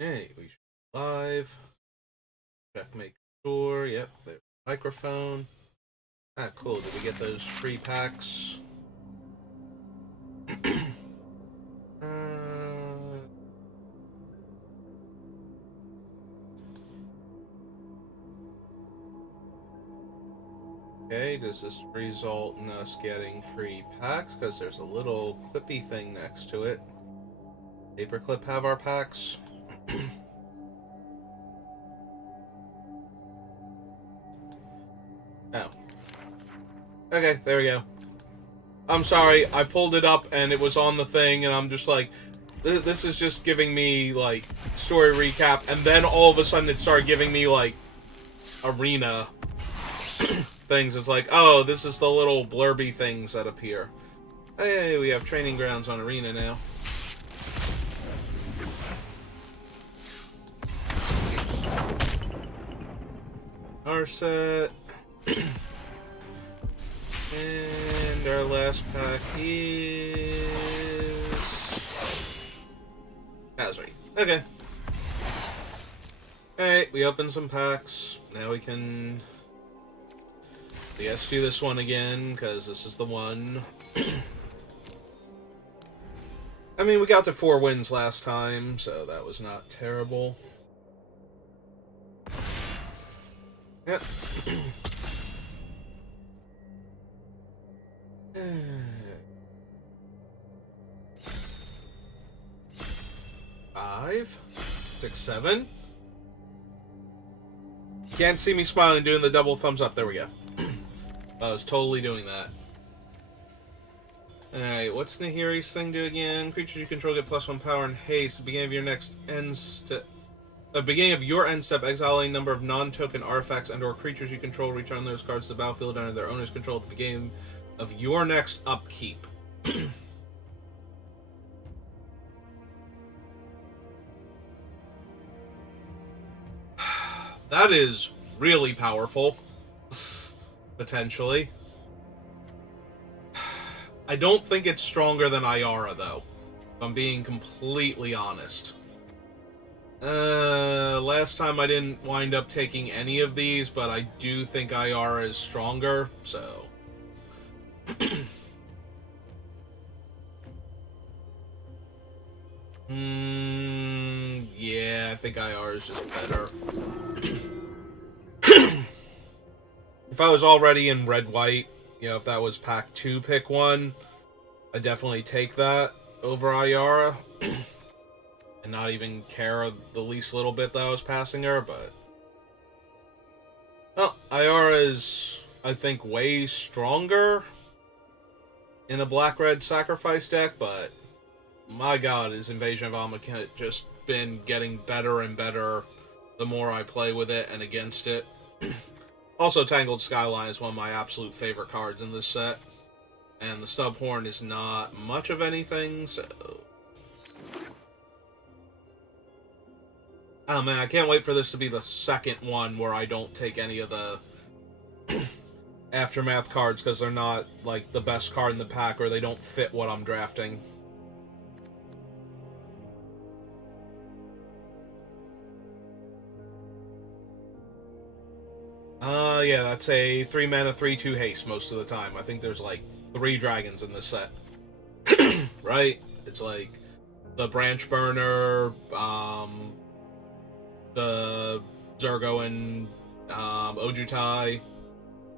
Hey, we should be live. Check, make sure. Yep, there's the microphone. Ah, cool. Did we get those free packs? uh, okay, does this result in us getting free packs? Because there's a little clippy thing next to it. Paperclip have our packs. Oh. Okay, there we go. I'm sorry, I pulled it up and it was on the thing, and I'm just like, this is just giving me, like, story recap, and then all of a sudden it started giving me, like, arena things. It's like, oh, this is the little blurby things that appear. Hey, we have training grounds on arena now. Our set. And our last pack is Hazri. Okay. Alright, we opened some packs. Now we can, I guess, do this one again, because this is the one. I mean, we got to 4 wins last time, so that was not terrible. Yep. Five, 6, 7. Can't see me smiling doing the double thumbs up. There we go. I was totally doing that. Alright, what's Nahiri's thing do again? Creatures you control get +1 power and haste. At the beginning of your next end step. Beginning of your end step, exile a number of non-token artifacts and/or creatures you control. Return those cards to the battlefield under their owner's control at the beginning of your next upkeep. That is really powerful. Potentially. I don't think it's stronger than Ayara, though. If I'm being completely honest. Last time I didn't wind up taking any of these, but I do think Ayara is stronger, so... Yeah, I think IR is just better. If I was already in red-white, you know, if that was pack 2, pick 1, I'd definitely take that over Ayara. And not even care the least little bit that I was passing her, but... Well, Ayara is, I think, way stronger in a black-red sacrifice deck, but... My god, his Invasion of Amonkhet just been getting better and better the more I play with it and against it. Also, Tangled Skyline is one of my absolute favorite cards in this set. And the Stubhorn is not much of anything, so... Oh man, I can't wait for this to be the second one where I don't take any of the Aftermath cards because they're not, like, the best card in the pack or they don't fit what I'm drafting. Yeah, that's a 3 mana, 3/2 haste most of the time. I think there's like 3 dragons in this set. Right? It's like the Branch Burner, the Zurgo and Ojutai,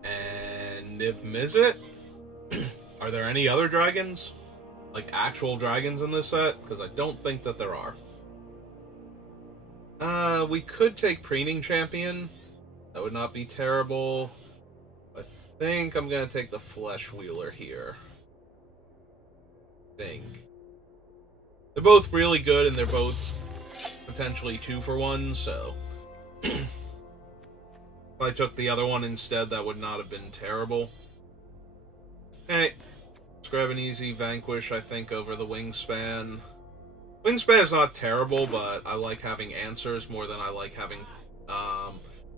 and Niv Mizzet. Are there any other dragons? Like actual dragons in this set? Because I don't think that there are. We could take Preening Champion. That would not be terrible. I think I'm going to take the Flesh Wheeler here. I think. They're both really good, and they're both potentially 2-for-1, so... If I took the other one instead, that would not have been terrible. Hey, let's grab an easy Vanquish, I think, over the Wingspan. Wingspan is not terrible, but I like having answers more than I like having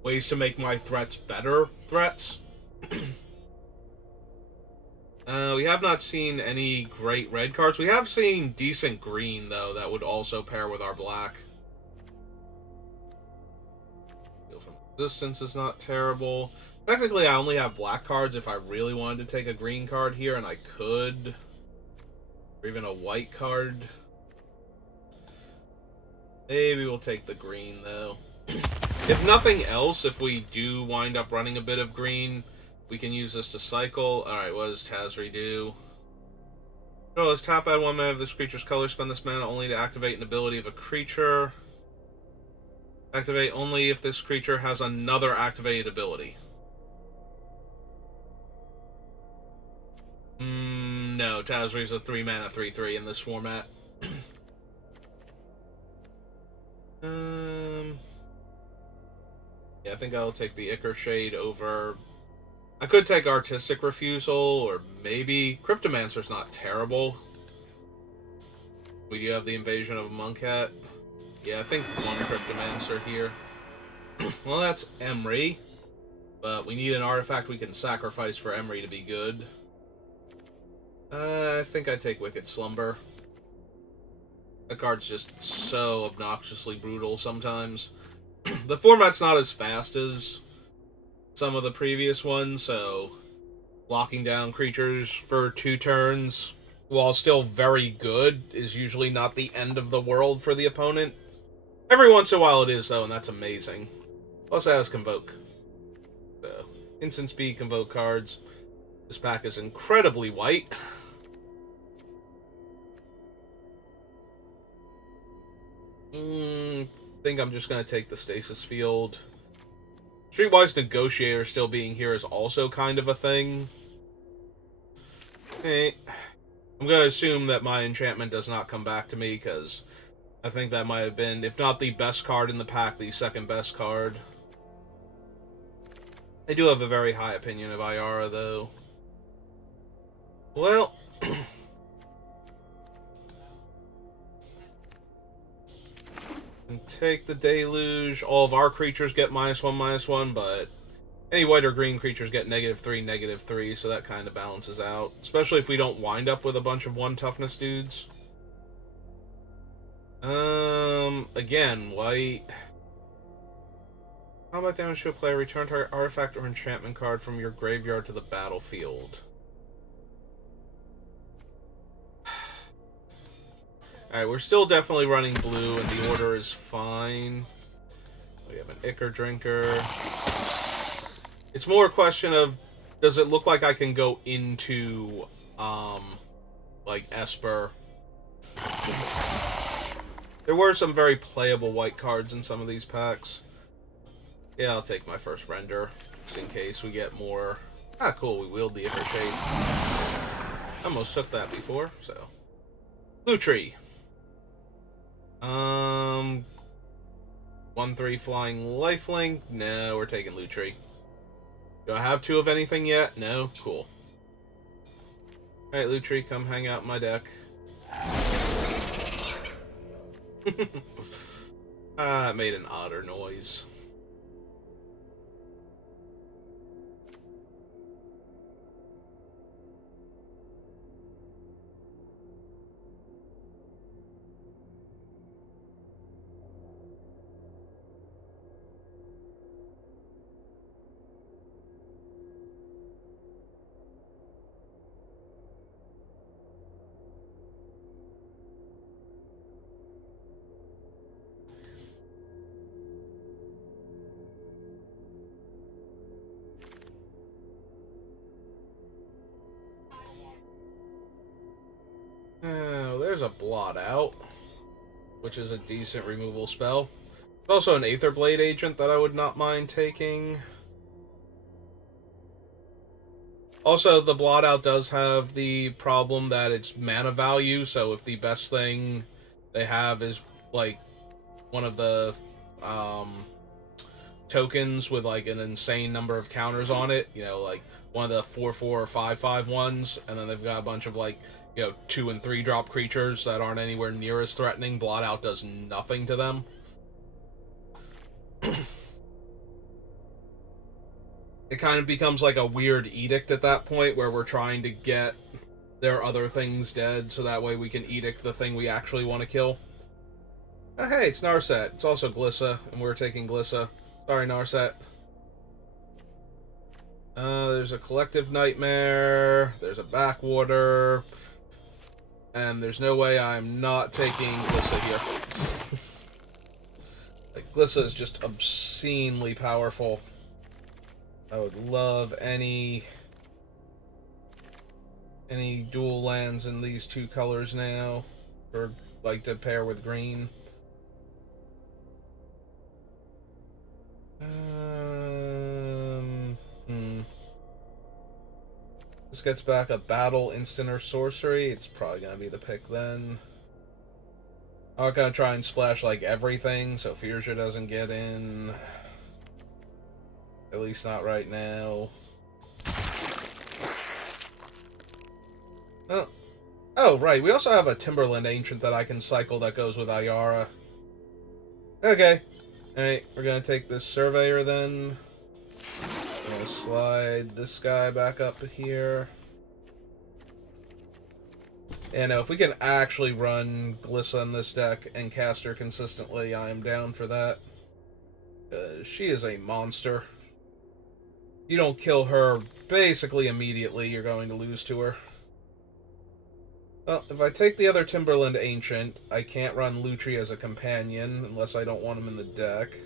ways to make my threats better threats. We have not seen any great red cards. We have seen decent green, though, that would also pair with our black. Resistance is not terrible. Technically, I only have black cards if I really wanted to take a green card here, and I could. Or even a white card. Maybe we'll take the green, though. If nothing else, if we do wind up running a bit of green, we can use this to cycle. Alright, what does Tazri do? Oh, let's tap add 1 mana of this creature's color. Spend this mana only to activate an ability of a creature. Activate only if this creature has another activated ability. No, Tazri's a 3 mana 3/3 in this format. Yeah, I think I'll take the Ichor Shade over... I could take Artistic Refusal, or maybe... Cryptomancer's not terrible. We do have the Invasion of a Monkhat. Yeah, I think one Cryptomancer here. Well, that's Emry. But we need an artifact we can sacrifice for Emry to be good. I think I take Wicked Slumber. That card's just so obnoxiously brutal sometimes. The format's not as fast as some of the previous ones, so locking down creatures for 2 turns, while still very good, is usually not the end of the world for the opponent. Every once in a while it is, though, and that's amazing. Plus it has Convoke. So, instant speed Convoke cards. This pack is incredibly white. I think I'm just going to take the Stasis Field. Streetwise Negotiator still being here is also kind of a thing. I'm going to assume that my enchantment does not come back to me, because I think that might have been, if not the best card in the pack, the second best card. I do have a very high opinion of Ayara, though. Well... and take the Deluge. All of our creatures get -1/-1, but any white or green creatures get -3, -3, so that kind of balances out. Especially if we don't wind up with a bunch of 1 toughness dudes. Again, white. Combat damage to a player. Return target artifact or enchantment card from your graveyard to the battlefield. Alright, we're still definitely running blue, and the order is fine. We have an Ichor Drinker. It's more a question of, does it look like I can go into, like, Esper? There were some very playable white cards in some of these packs. Yeah, I'll take my first Render, just in case we get more... Ah, cool, we wield the Ichor Shade. I almost took that before, so... Lutri. 1/3 flying lifelink. No, we're taking Lutri. Do I have 2 of anything yet? No? Cool. Alright, Lutri, come hang out in my deck. It made an odder noise. Oh, there's a Blot Out, which is a decent removal spell. There's also an Aether Blade agent that I would not mind taking. Also, the Blot Out does have the problem that it's mana value, so if the best thing they have is, like, one of the tokens with, like, an insane number of counters on it, you know, like, one of the 4/4 or 5/5 ones, and then they've got a bunch of, like, you know, 2 and 3 drop creatures that aren't anywhere near as threatening. Blot Out does nothing to them. It kind of becomes like a weird edict at that point, where we're trying to get their other things dead, so that way we can edict the thing we actually want to kill. Oh, hey, it's Narset. It's also Glissa, and we're taking Glissa. Sorry, Narset. There's a Collective Nightmare, there's a Backwater, and there's no way I'm not taking Glissa here. Like, Glissa is just obscenely powerful. I would love any dual lands in these two colors now, or like to pair with green. This gets back a battle, instant, or sorcery. It's probably gonna be the pick then. I'm not gonna try and splash like everything, so Fierja doesn't get in. At least not right now. Oh, right. We also have a Timberland Ancient that I can cycle that goes with Ayara. Okay. Alright, we're gonna take this Surveyor then. I'm gonna slide this guy back up here. And if we can actually run Glissa in this deck and cast her consistently, I am down for that. She is a monster. You don't kill her basically immediately, you're going to lose to her. Well, if I take the other Timberland Ancient, I can't run Lutri as a companion unless I don't want him in the deck.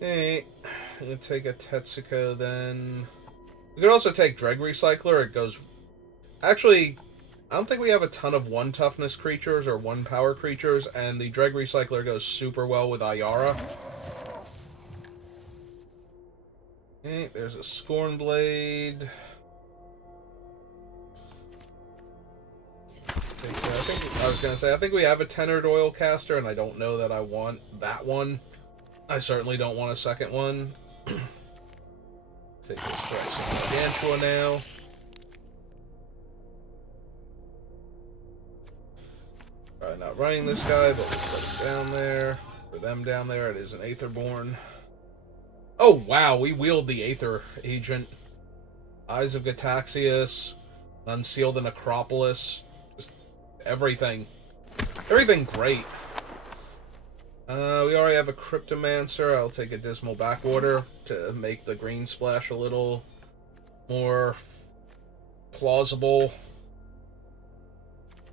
Hey, I'm gonna take a Tetsuko then. We could also take Dreg Recycler. It goes... Actually, I don't think we have a ton of 1 toughness creatures or 1 power creatures, and the Dreg Recycler goes super well with Ayara. Okay, there's a Scornblade. I think we have a Tenured Oilcaster, and I don't know that I want that one. I certainly don't want a second one. Take this Phyrexian Gargantua now. Probably not running this guy, but we'll put him down there. For them down there, it is an Aetherborn. Oh, wow, we wield the Aether Agent. Eyes of Gataxias, Unseal the Necropolis. Just everything. Everything great. We already have a Cryptomancer. I'll take a Dismal Backwater to make the green splash a little more plausible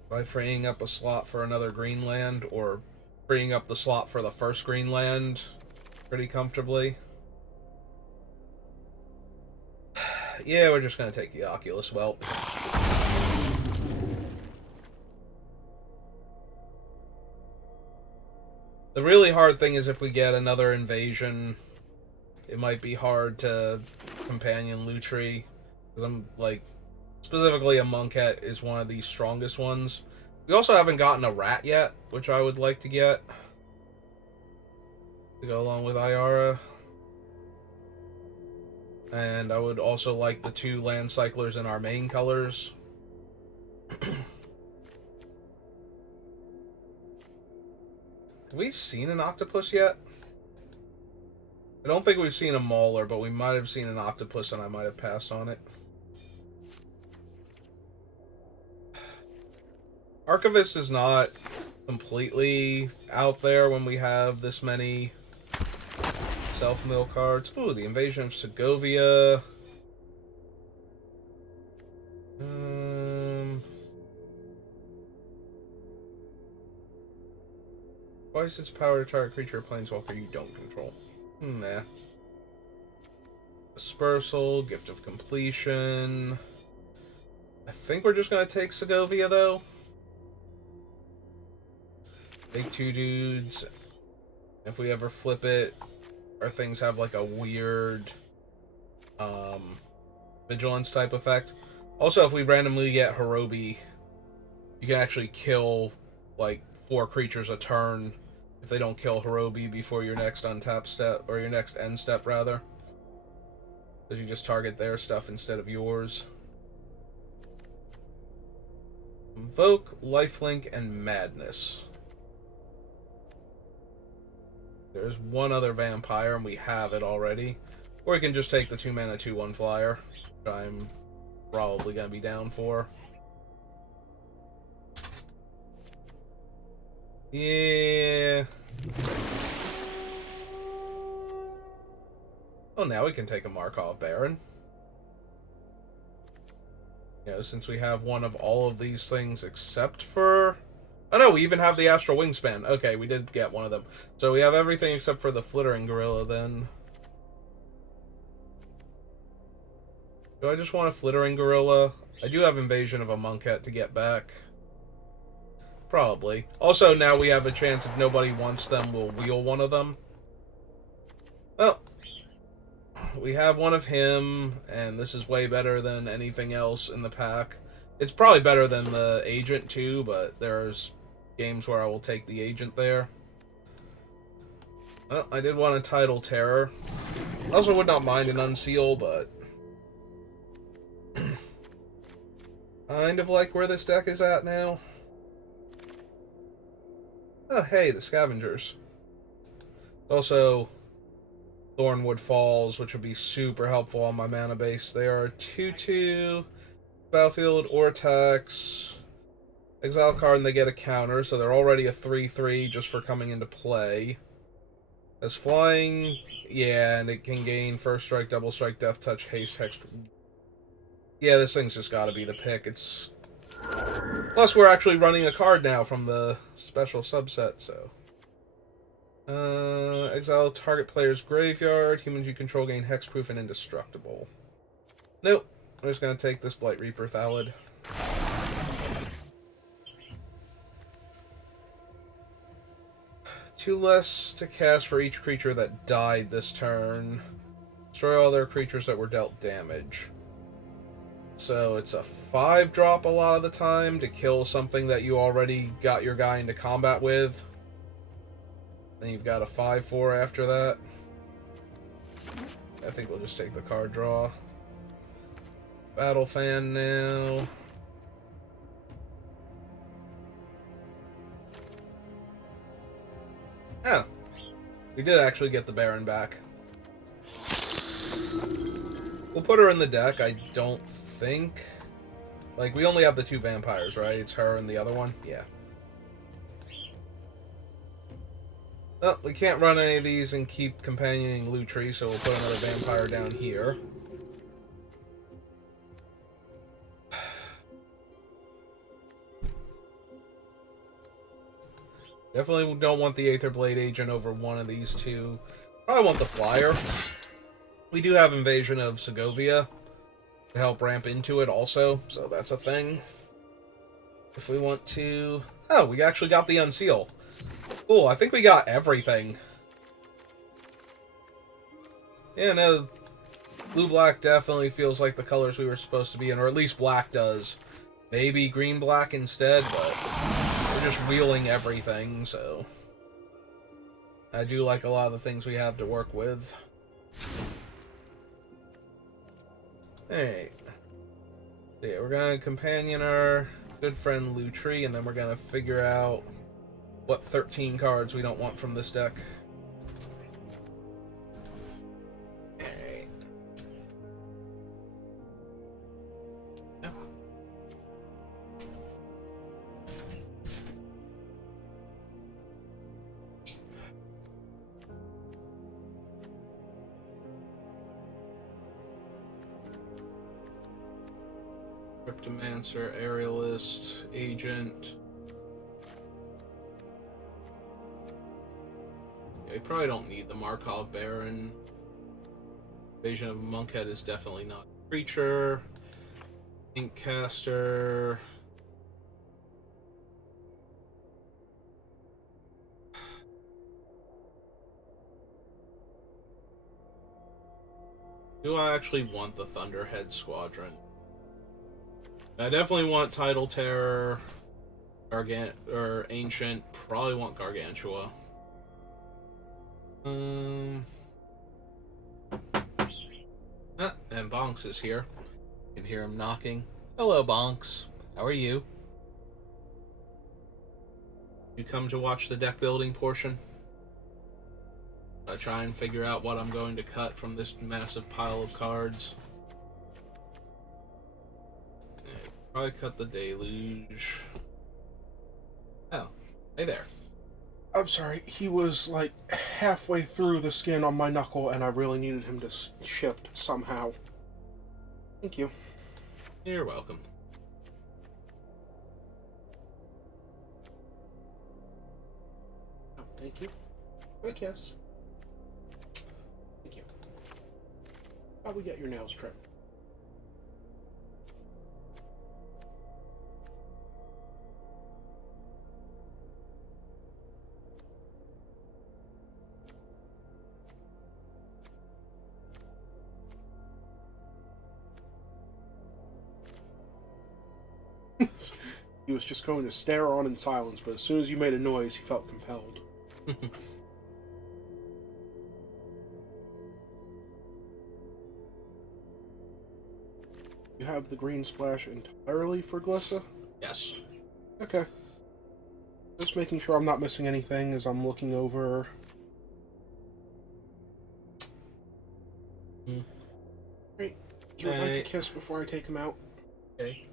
by freeing up a slot for another green land, or freeing up the slot for the first green land pretty comfortably. Yeah, we're just going to take the Oculus Whelp. The really hard thing is if we get another invasion, it might be hard to companion Lutri. Because I'm, like, specifically a Monkette is one of the strongest ones. We also haven't gotten a Rat yet, which I would like to get. To go along with Ayara. And I would also like the 2 land cyclers in our main colors. Have we seen an Octopus yet? I don't think we've seen a Mauler, but we might have seen an Octopus and I might have passed on it. Archivist is not completely out there when we have this many self-mill cards. Ooh, the Invasion of Segovia. Twice its power to target creature or planeswalker you don't control. Nah. Dispersal, Gift of Completion. I think we're just gonna take Segovia, though. Take 2 dudes. If we ever flip it, our things have like a weird vigilance type effect. Also, if we randomly get Hirobi, you can actually kill like 4 creatures a turn if they don't kill Hirobi before your next untap step, or your next end step rather. Because you just target their stuff instead of yours. Invoke, Lifelink, and Madness. There's one other vampire, and we have it already. Or we can just take the 2 mana 2/1 flyer, which I'm probably going to be down for. Yeah. Oh, now we can take a Markov Baron. You know, since we have one of all of these things except for... Oh no, we even have the Astral Wingspan. Okay, we did get one of them. So we have everything except for the Flittering Gorilla, then. Do I just want a Flittering Gorilla? I do have Invasion of a Monkette to get back. Probably. Also, now we have a chance if nobody wants them, we'll wheel one of them. Well, we have one of him, and this is way better than anything else in the pack. It's probably better than the Agent, too, but there's games where I will take the Agent there. Well, I did want a Tidal Terror. Also would not mind an Unseal, but... kind of like where this deck is at now. Oh, hey, the Scavengers. Also, Thornwood Falls, which would be super helpful on my mana base. They are 2/2, battlefield, or attacks. Exile card and they get a counter, so they're already a 3/3 just for coming into play. As flying, yeah, and it can gain first strike, double strike, death touch, haste, hex. Yeah, this thing's just gotta be the pick. It's... Plus, we're actually running a card now from the special subset, so... exile target player's graveyard. Humans you control gain hexproof and indestructible. Nope. I'm just gonna take this Blight Reaper Thallid. Two less to cast for each creature that died this turn. Destroy all their creatures that were dealt damage. So it's a 5-drop a lot of the time to kill something that you already got your guy into combat with. Then you've got a 5/4 after that. I think we'll just take the card draw. Battle Fan now. Oh. We did actually get the Baron back. We'll put her in the deck, I don't think. Like, we only have the 2 vampires, right? It's her and the other one? Yeah. Well, we can't run any of these and keep companioning Lutri, so we'll put another vampire down here. Definitely don't want the Aetherblade Agent over one of these two. Probably want the Flyer. We do have Invasion of Segovia to help ramp into it also, so that's a thing. If we want to... Oh, we actually got the Unseal. Cool, I think we got everything. Yeah, no, blue-black definitely feels like the colors we were supposed to be in, or at least black does. Maybe green-black instead, but we're just wheeling everything, so... I do like a lot of the things we have to work with. Alright. Yeah, we're gonna companion our good friend Lutri, and then we're gonna figure out what 13 cards we don't want from this deck. Alright. Yeah. Cryptomancer, Aerialist, Agent. Yeah, we probably don't need the Markov Baron. Invasion of Monkhead is definitely not a creature. Inkcaster. Do I actually want the Thunderhead Squadron? I definitely want Tidal Terror, or Ancient. Probably want Gargantua. And Bonks is here. You can hear him knocking. Hello, Bonks. How are you? You come to watch the deck building portion? I try and figure out what I'm going to cut from this massive pile of cards. Probably cut the Deluge. Oh, hey there. I'm sorry, he was like halfway through the skin on my knuckle, and I really needed him to shift somehow. Thank you. You're welcome. Oh, thank you. I guess. Thank you. How we get your nails trimmed? He was just going to stare on in silence, but as soon as you made a noise, he felt compelled. You have the green splash entirely for Glissa? Yes. Okay. Just making sure I'm not missing anything as I'm looking over. Great. You would like a kiss before I take him out? Okay.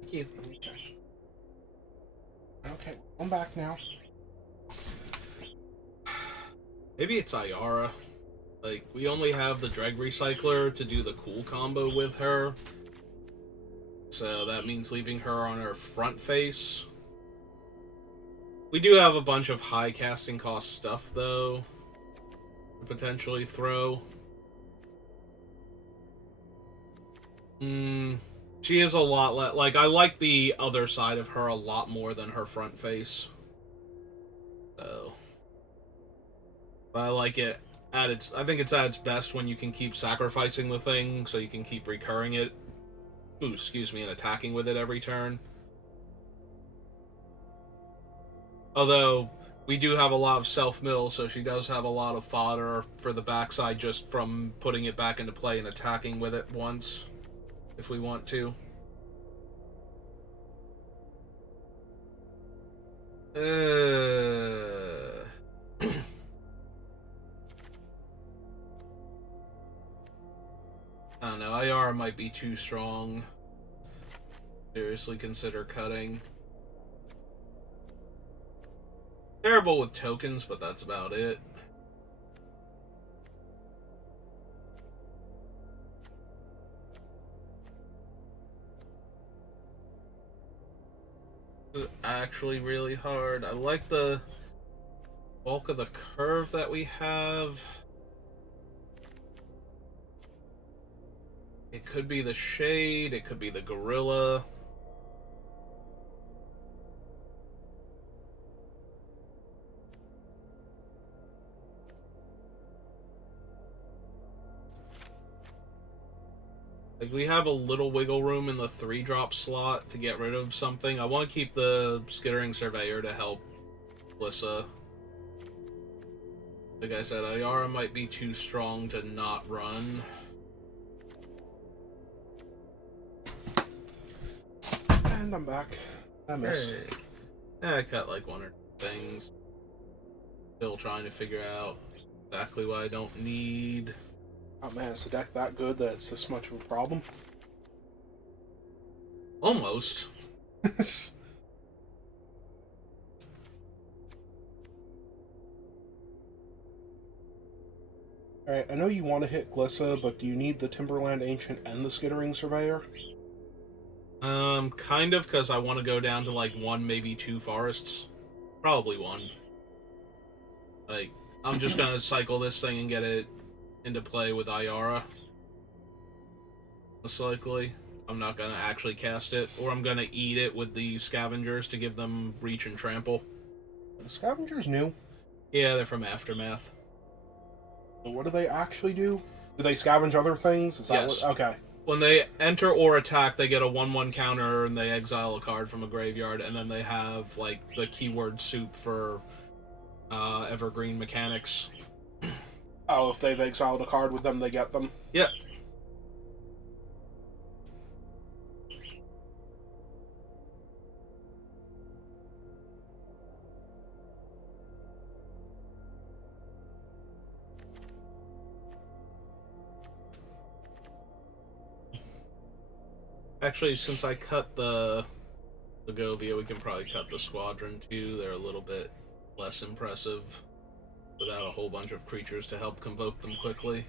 Thank you. Okay. Okay, I'm back now. Maybe it's Ayara. Like, we only have the Dreg Recycler to do the cool combo with her. So that means leaving her on her front face. We do have a bunch of high casting cost stuff, though, to potentially throw. She is a lot like, I like the other side of her a lot more than her front face. So. But I like it at its, I think it's at its best when you can keep sacrificing the thing so you can keep recurring it. Ooh, excuse me, and attacking with it every turn. Although, we do have a lot of self-mill, so she does have a lot of fodder for the backside just from putting it back into play and attacking with it once, if we want to. I don't know, IR might be too strong. Seriously consider cutting. Terrible with tokens, but that's about it. This is actually really hard. I like the bulk of the curve that we have. It could be the Shade, it could be the Gorilla. Like, we have a little wiggle room in the 3-drop slot to get rid of something. I want to keep the Skittering Surveyor to help Glissa. Like I said, Ayara might be too strong to not run. And I'm back. I miss. Hey. I cut like one or two things. Still trying to figure out exactly what I don't need. Oh man, is the deck that good that it's this much of a problem? Almost. Alright, I know you want to hit Glissa, but do you need the Timberland Ancient and the Skittering Surveyor? Kind of, because I want to go down to like 1, maybe 2 forests. Probably 1. Like, I'm just gonna cycle this thing and get it into play with Ayara. Most likely. I'm not gonna actually cast it, or I'm gonna eat it with the Scavengers to give them Reach and Trample. The Scavengers new? Yeah, they're from Aftermath. What do they actually do? Do they scavenge other things? Is that Yes. what? Okay. When they enter or attack, they get a 1/1 counter and they exile a card from a graveyard, and then they have, like, the keyword soup for evergreen mechanics. Oh, if they've exiled a card with them, they get them? Yep. Actually, since I cut the Govia, we can probably cut the Squadron too. They're a little bit less impressive without a whole bunch of creatures to help convoke them quickly.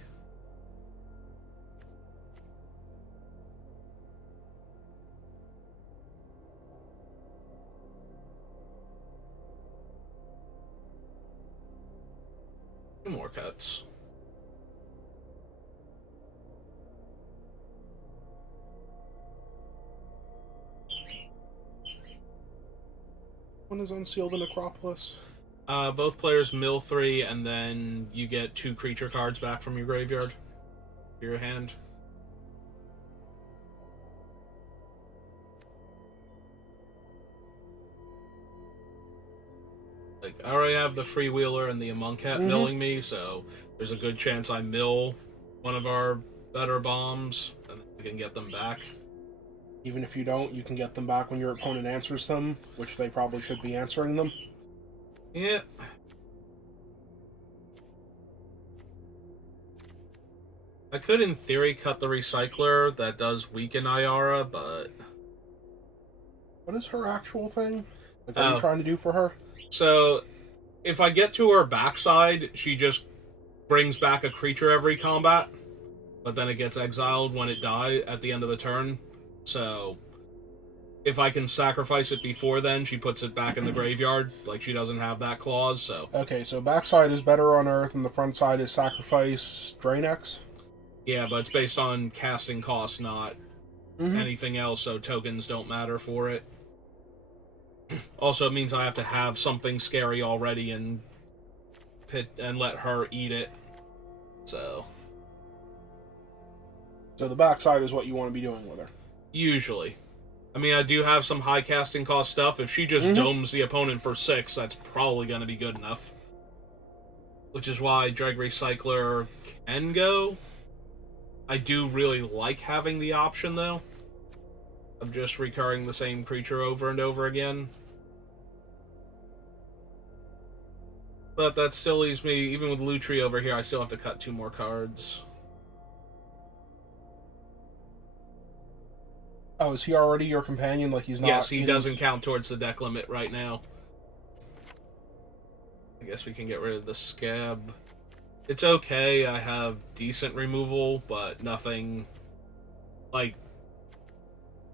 More cuts. When is Unseal the Necropolis? Both players mill 3, and then you get 2 creature cards back from your graveyard to your hand. Like, I already have the Freewheeler and the Amonkhet milling me, so there's a good chance I mill one of our better bombs, and we can get them back. Even if you don't, you can get them back when your opponent answers them, which they probably should be answering them. Yeah. I could, in theory, cut the Recycler. That does weaken Ayara, but... What is her actual thing? Like, what are you trying to do for her? So, if I get to her backside, she just brings back a creature every combat, but then it gets exiled when it dies at the end of the turn. So, if I can sacrifice it before then, she puts it back in the graveyard. Like, she doesn't have that clause, so... Okay, so backside is better on Earth, and the front side is sacrifice Draenex? Yeah, but it's based on casting costs, not anything else, so tokens don't matter for it. Also, it means I have to have something scary already and let her eat it. So the backside is what you want to be doing with her. Usually. I mean, I do have some high casting cost stuff. If she just domes the opponent for 6, that's probably going to be good enough. Which is why Dreg Recycler can go. I do really like having the option, though, of just recurring the same creature over and over again. But that still leaves me, even with Lutri over here, I still have to cut 2 more cards. Oh, is he already your companion? Like, he's not... Yes, he doesn't count towards the deck limit right now. I guess we can get rid of the Scab. It's okay, I have decent removal, but nothing... Like,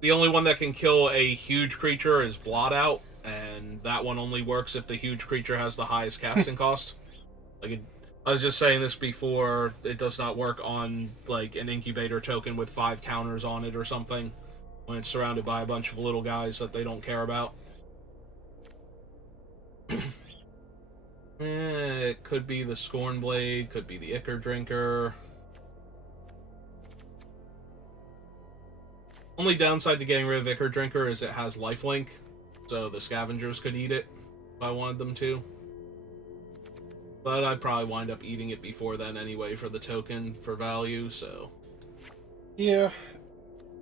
the only one that can kill a huge creature is Blot Out, and that one only works if the huge creature has the highest casting cost. Like, I was just saying this before, it does not work on, like, an Incubator token with 5 counters on it or something, when it's surrounded by a bunch of little guys that they don't care about. It could be the Scornblade, could be the Ichor Drinker. Only downside to getting rid of Ichor Drinker is it has lifelink, so the Scavengers could eat it if I wanted them to. But I'd probably wind up eating it before then anyway for the token, for value, so... Yeah.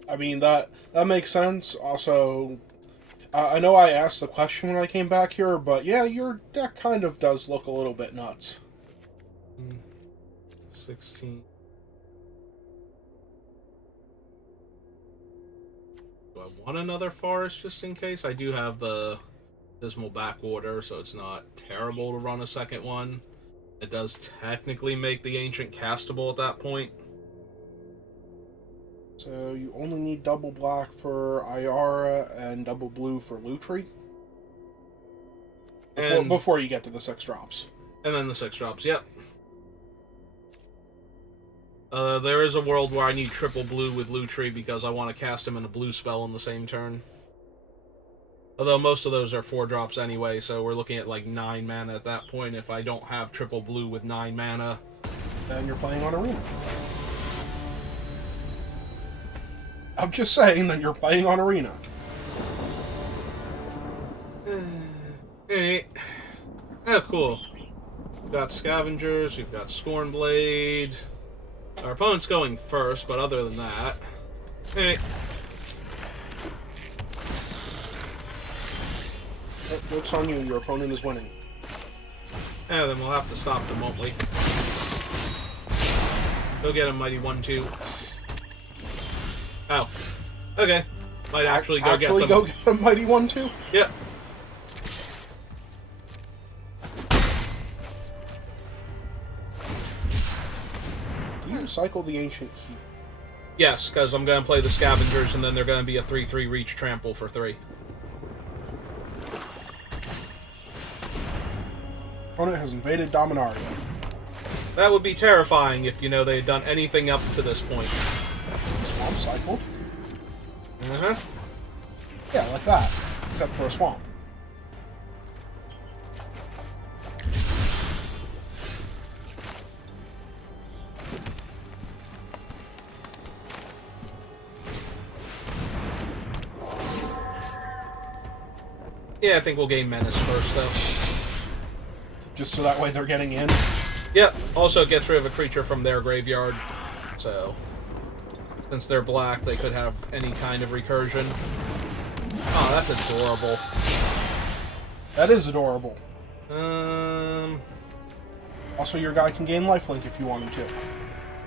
I mean, that makes sense. Also, I know I asked the question when I came back here, but yeah, your deck kind of does look a little bit nuts. 16. Do I want another forest just in case? I do have the Dismal Backwater, so it's not terrible to run a second one. It does technically make the Ancient castable at that point. So you only need double black for Ayara and double blue for Lutri? Before you get to the 6 drops. And then the 6 drops, yep. There is a world where I need triple blue with Lutri because I want to cast him in a blue spell in the same turn. Although most of those are 4 drops anyway, so we're looking at like 9 mana at that point if I don't have triple blue with 9 mana. Then you're playing on Arena. I'm just saying that you're playing on Arena. Hey. Oh, cool. We've got Scavengers, we've got Scornblade. Our opponent's going first, but other than that... Hey. Joke's on you, your opponent is winning. Yeah, then we'll have to stop them, won't we? Go get him, Mighty 1-2. Oh. Okay. Might actually go get them. Actually go get him, Mighty 1-2? Yep. Do you cycle the Ancient Heat? Yes, because I'm going to play the Scavengers, and then they're going to be a 3/3 reach trample for 3. Opponent has invaded Dominaria. That would be terrifying if, they had done anything up to this point. Swamp cycled? Uh-huh. Yeah, like that. Except for a swamp. Yeah, I think we'll game Menace first, though. Just so that way they're getting in? Yep. Also gets rid of a creature from their graveyard. So, since they're black, they could have any kind of recursion. Oh, that's adorable. That is adorable. Also, your guy can gain lifelink if you want him to.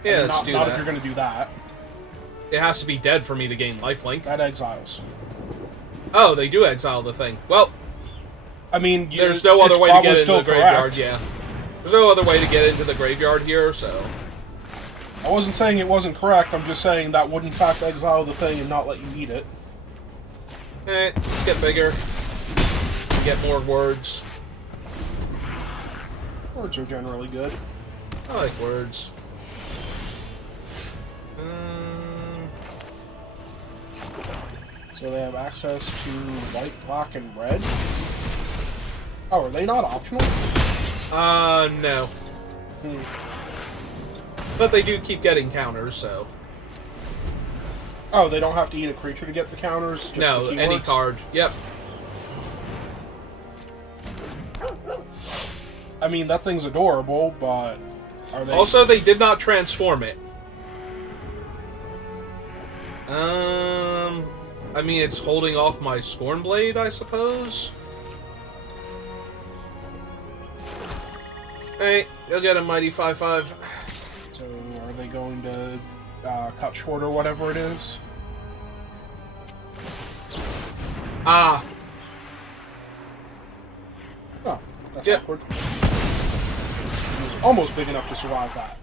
Yeah, let's do that. Not if you're going to do that. It has to be dead for me to gain lifelink. That exiles. Oh, they do exile the thing. Well, I mean, there's no other way to get into the graveyard. Correct. Yeah, there's no other way to get into the graveyard here. So, I wasn't saying it wasn't correct. I'm just saying that would in fact exile the thing and not let you eat it. Let's get bigger. Get more words. Words are generally good. I like words. So they have access to white, black, and red. Oh, are they not optional? No. But they do keep getting counters, so. Oh, they don't have to eat a creature to get the counters? Just No, the any keywords? card. Yep. I mean, that thing's adorable, but are they... Also, they did not transform it. I mean, it's holding off my Scornblade, I suppose. Hey, you'll get a mighty 5/5. So, are they going to cut short or whatever it is? Ah. Oh, that's Yep. awkward. It was almost big enough to survive that.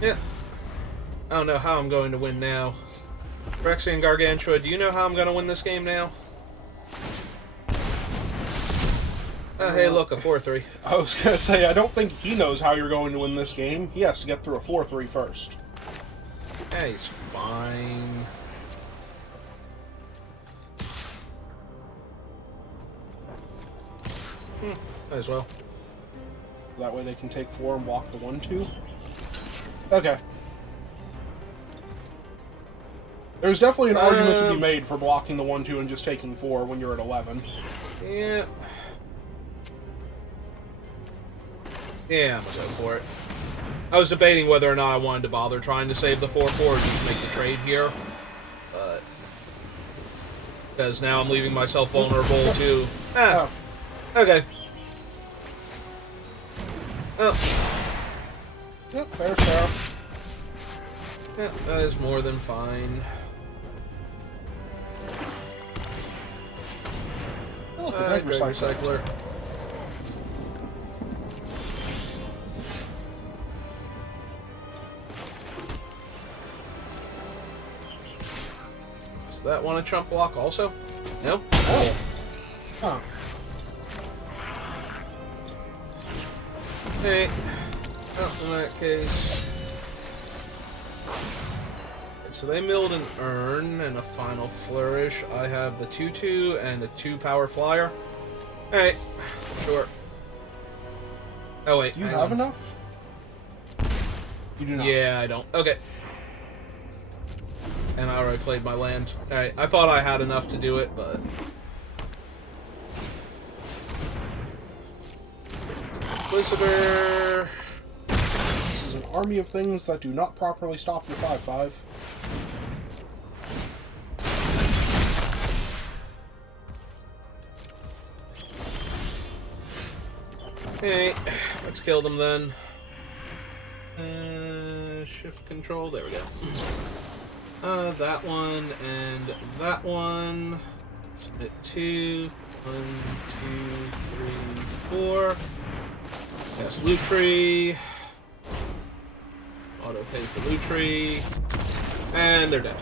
Yeah. I don't know how I'm going to win now. Rexian Gargantua, do you know how I'm going to win this game now? Hey, look, a 4/3. I was going to say, I don't think he knows how you're going to win this game. He has to get through a 4/3 first. Yeah, he's fine. Might as well. That way they can take 4 and block the 1/2. Okay. There's definitely an argument to be made for blocking the 1/2 and just taking 4 when you're at 11. Yeah. Yeah, I'm gonna go for it. I was debating whether or not I wanted to bother trying to save the 4/4 or just make the trade here. But because now I'm leaving myself vulnerable to... Ah. Okay. Oh. Yep, fair, fair. Yeah, that is more than fine. Oh, look, a Dread Recycler. Does that want a trump block also? No? Oh. Huh. Hey. Oh, in that case... So they milled an Urn and a Final Flourish. I have the 2/2 and the 2 Power Flyer. Alright, sure. Oh wait, Do you have enough? You do not. Yeah, I don't. Okay. And I already played my land. Alright, I thought I had enough to do it, but... Lucifer... This is an army of things that do not properly stop your 5/5. Okay, let's kill them then. Shift control, there we go. That one and that one. Hit 2, 1, 2, 3, 4. Cast Loot Tree. Auto pay for Loot Tree. And they're dead.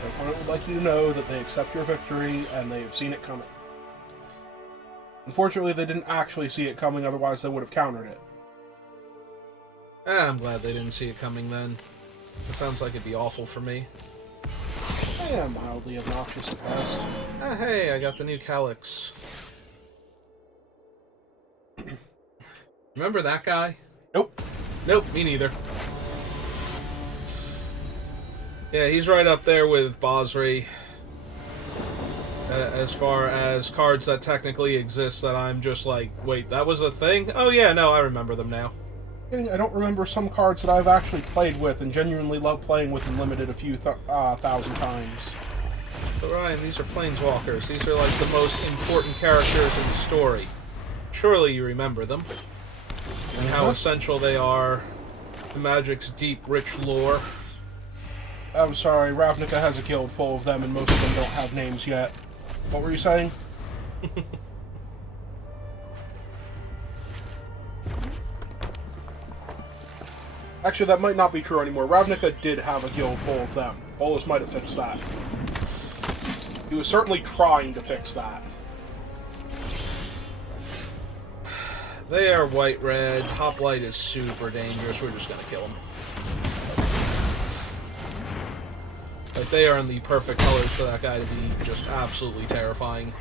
Their opponent would like you to know that they accept your victory and they have seen it coming. Unfortunately, they didn't actually see it coming, otherwise they would have countered it. I'm glad they didn't see it coming then. It sounds like it'd be awful for me. I am mildly obnoxious at best. Ah, hey, I got the new Calyx. Remember that guy? Nope. Nope, me neither. Yeah, he's right up there with Basri. As far as cards that technically exist that I'm just like, wait, that was a thing? Oh yeah, no, I remember them now. I don't remember some cards that I've actually played with and genuinely love playing with and limited a few thousand times. But Ryan, these are Planeswalkers. These are like the most important characters in the story. Surely you remember them. And how essential they are to Magic's deep, rich lore. I'm sorry, Ravnica has a guild full of them and most of them don't have names yet. What were you saying? Actually, that might not be true anymore. Ravnica did have a guild full of them. Bolus might have fixed that. He was certainly trying to fix that. They are white-red. Hoplite is super dangerous. We're just gonna kill them. Like, they are in the perfect colors for that guy to be just absolutely terrifying.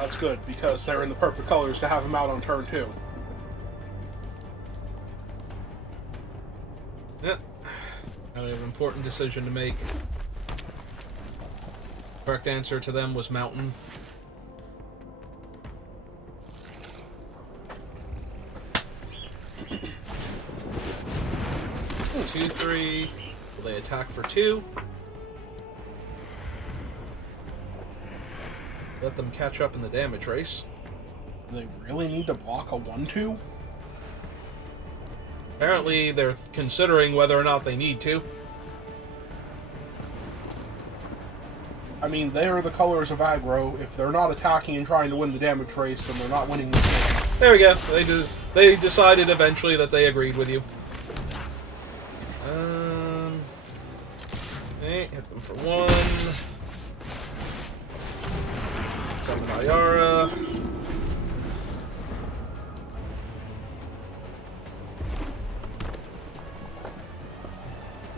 That's good, because they're in the perfect colors to have him out on turn 2. Yep. Now they have an important decision to make. Correct answer to them was Mountain. Two, 3. Will they attack for 2? Let them catch up in the damage race. Do they really need to block a 1/2? Apparently, they're considering whether or not they need to. I mean, they are the colors of aggro. If they're not attacking and trying to win the damage race, then they're not winning this game. There we go. They decided eventually that they agreed with you. Okay, hit them for 1. Summon Ayara.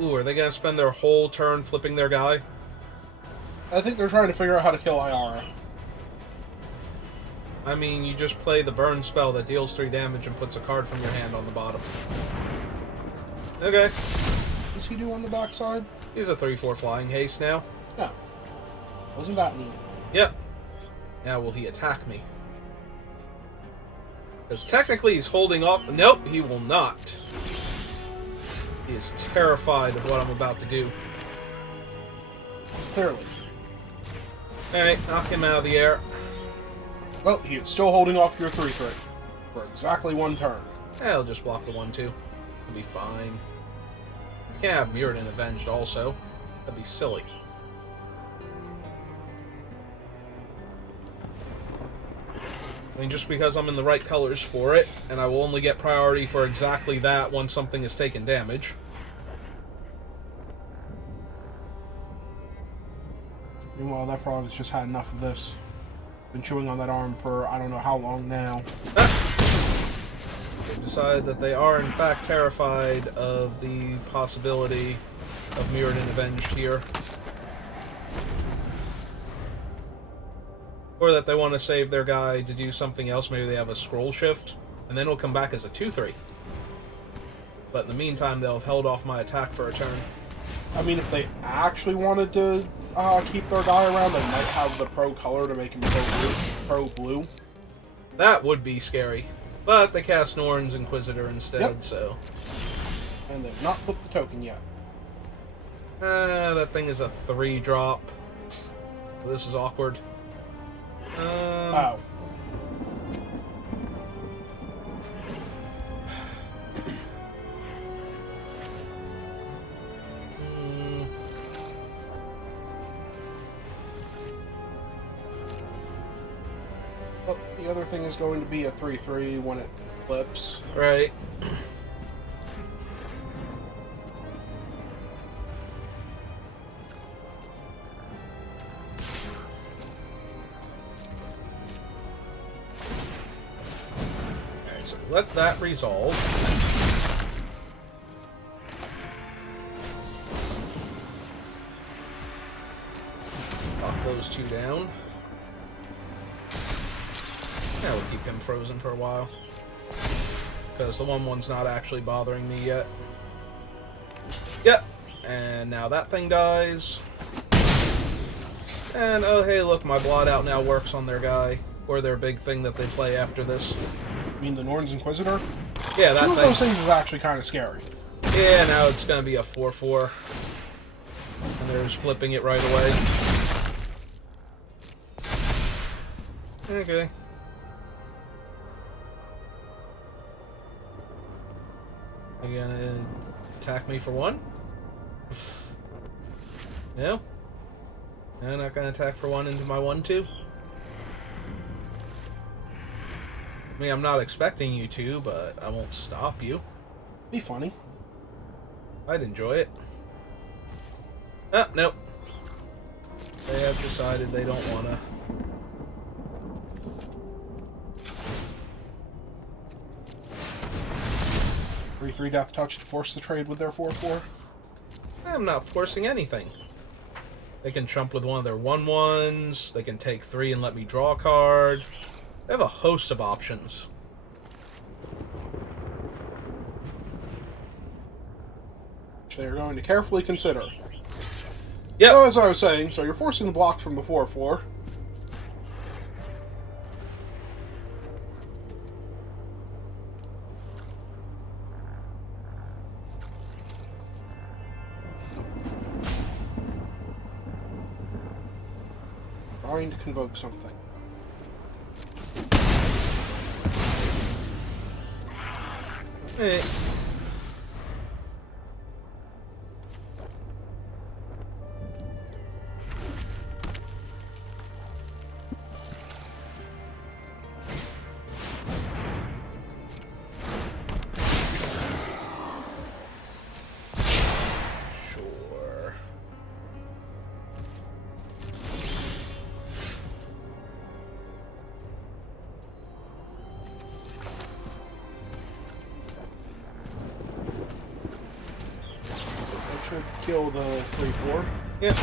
Ooh, are they gonna spend their whole turn flipping their guy? I think they're trying to figure out how to kill Ayara. I mean, you just play the burn spell that deals 3 damage and puts a card from your hand on the bottom. Okay. What does he do on the backside? He's a 3/4 flying haste now. No. Wasn't that neat? Yep. Now will he attack me? Because technically he's holding off. Nope, he will not. He is terrified of what I'm about to do. Clearly. Alright, knock him out of the air. Well, he is still holding off your 3/3 for exactly 1 turn. I'll just block the 1/2. He'll be fine. I can't have Mirrodin avenged also. That'd be silly. I mean, just because I'm in the right colors for it, and I will only get priority for exactly that once something has taken damage. Meanwhile, that frog has just had enough of this. Been chewing on that arm for I don't know how long now. They decide that they are in fact terrified of the possibility of Mirrodin avenged here. Or that they want to save their guy to do something else. Maybe they have a scroll shift, and then it'll come back as a 2/3. But in the meantime, they'll have held off my attack for a turn. I mean, if they actually wanted to keep their guy around, they might have the pro color to make him pro blue. That would be scary. But they cast Norn's Inquisitor instead, Yep. so... And they've not flipped the token yet. That thing is a 3-drop. So this is awkward. Oh. Well, the the other thing is going to be a 3/3 when it flips. Right. Alright, so let that resolve. Lock those two down. Yeah, we'll keep him frozen for a while. Because the one's not actually bothering me yet. Yep. And now that thing dies. And, oh hey, look, my blot out now works on their guy. Or their big thing that they play after this. You mean the Norn's Inquisitor? Yeah, that Two thing. of those things is actually kind of scary. Yeah, now it's going to be a 4/4. And they're just flipping it right away. Okay. Are you gonna attack me for 1? No? No, not gonna attack for 1 into my 1/2? I mean, I'm not expecting you to, but I won't stop you. Be funny. I'd enjoy it. Ah, nope. They have decided they don't wanna. 3/3 Death Touch to force the trade with their 4/4. I'm not forcing anything. They can chump with one of their 1/1s. They can take 3 and let me draw a card. They have a host of options. Which they are going to carefully consider. Yep. So, as I was saying, so you're forcing the block from the 4/4. Trying to convoke something. Hey. Sure. That should kill the 3/4. Yep.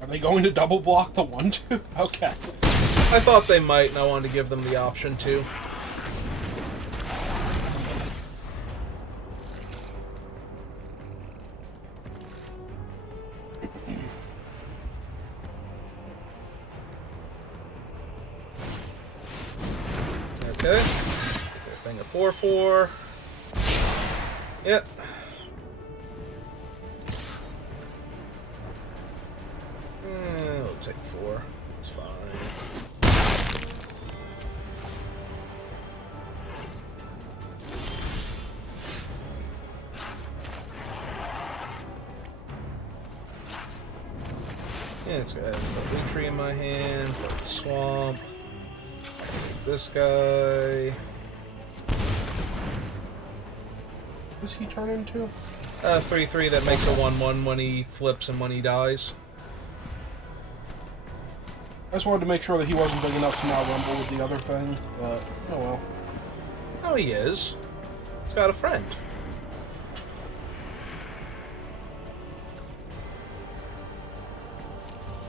Are they going to double block the 1/2? Okay. I thought they might, and I wanted to give them the option to. Okay. Thing of 4/4. Yep. We'll take 4. It's fine. Yeah, it's got a blue tree in my hand. Got the swamp. This guy. What does he turn into? 3/3 that makes a 1/1 when he flips and when he dies. I just wanted to make sure that he wasn't big enough to now rumble with the other thing, but oh well. Oh, he is. He's got a friend.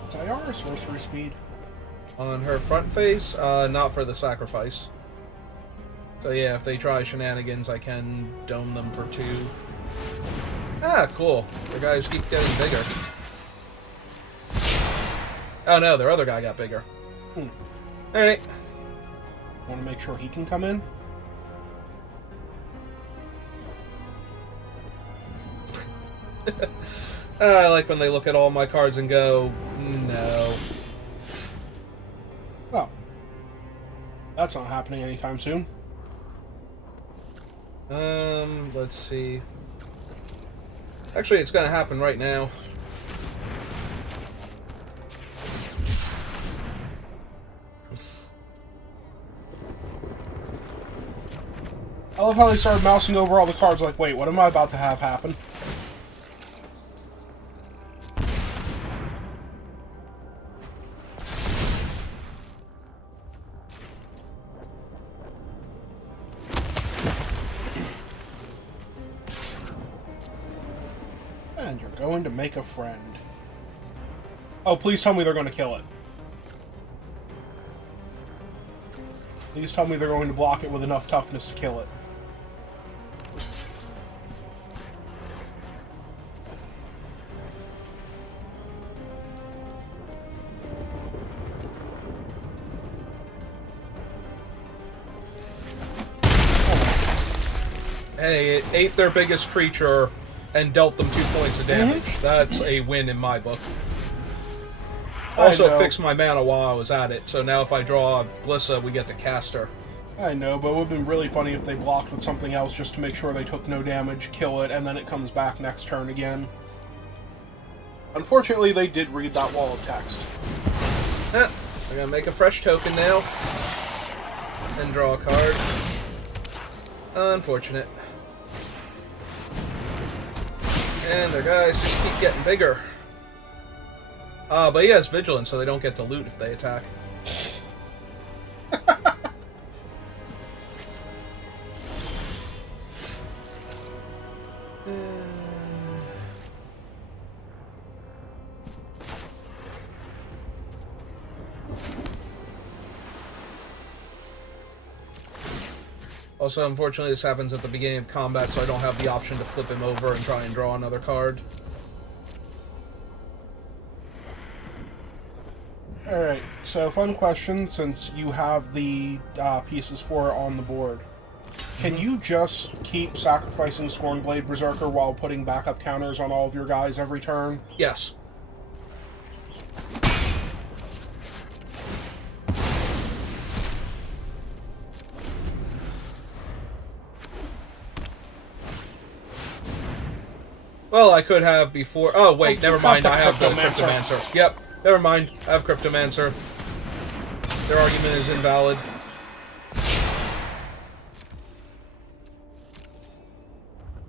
It's IR or sorcery speed? On her front face, not for the sacrifice. So yeah, if they try shenanigans, I can dome them for 2. Ah, cool. The guys keep getting bigger. Oh no, their other guy got bigger. Alright. Want to make sure he can come in? I like when they look at all my cards and go, no. Oh. That's not happening anytime soon. Let's see. Actually, it's gonna happen right now. I love how they started mousing over all the cards like, wait, what am I about to have happen? And you're going to make a friend. Oh, please tell me they're going to kill it. Please tell me they're going to block it with enough toughness to kill it. Hey, it ate their biggest creature and dealt them 2 points of damage. That's a win in my book. Also, it fixed my mana while I was at it, so now if I draw Glissa, we get to cast her. I know, but it would have been really funny if they blocked with something else just to make sure they took no damage, kill it, and then it comes back next turn again. Unfortunately, they did read that wall of text. I'm gonna make a fresh token now. And draw a card. Unfortunate. And their guys just keep getting bigger. But he has Vigilance, so they don't get to loot if they attack. Also, unfortunately, this happens at the beginning of combat, so I don't have the option to flip him over and try and draw another card. Alright, so fun question, since you have the pieces for it on the board. Can you just keep sacrificing Scornblade Berserker while putting backup counters on all of your guys every turn? Yes. Well, I could have before... Oh, wait, never mind. I have the Cryptomancer. Yep, never mind. I have Cryptomancer. Their argument is invalid.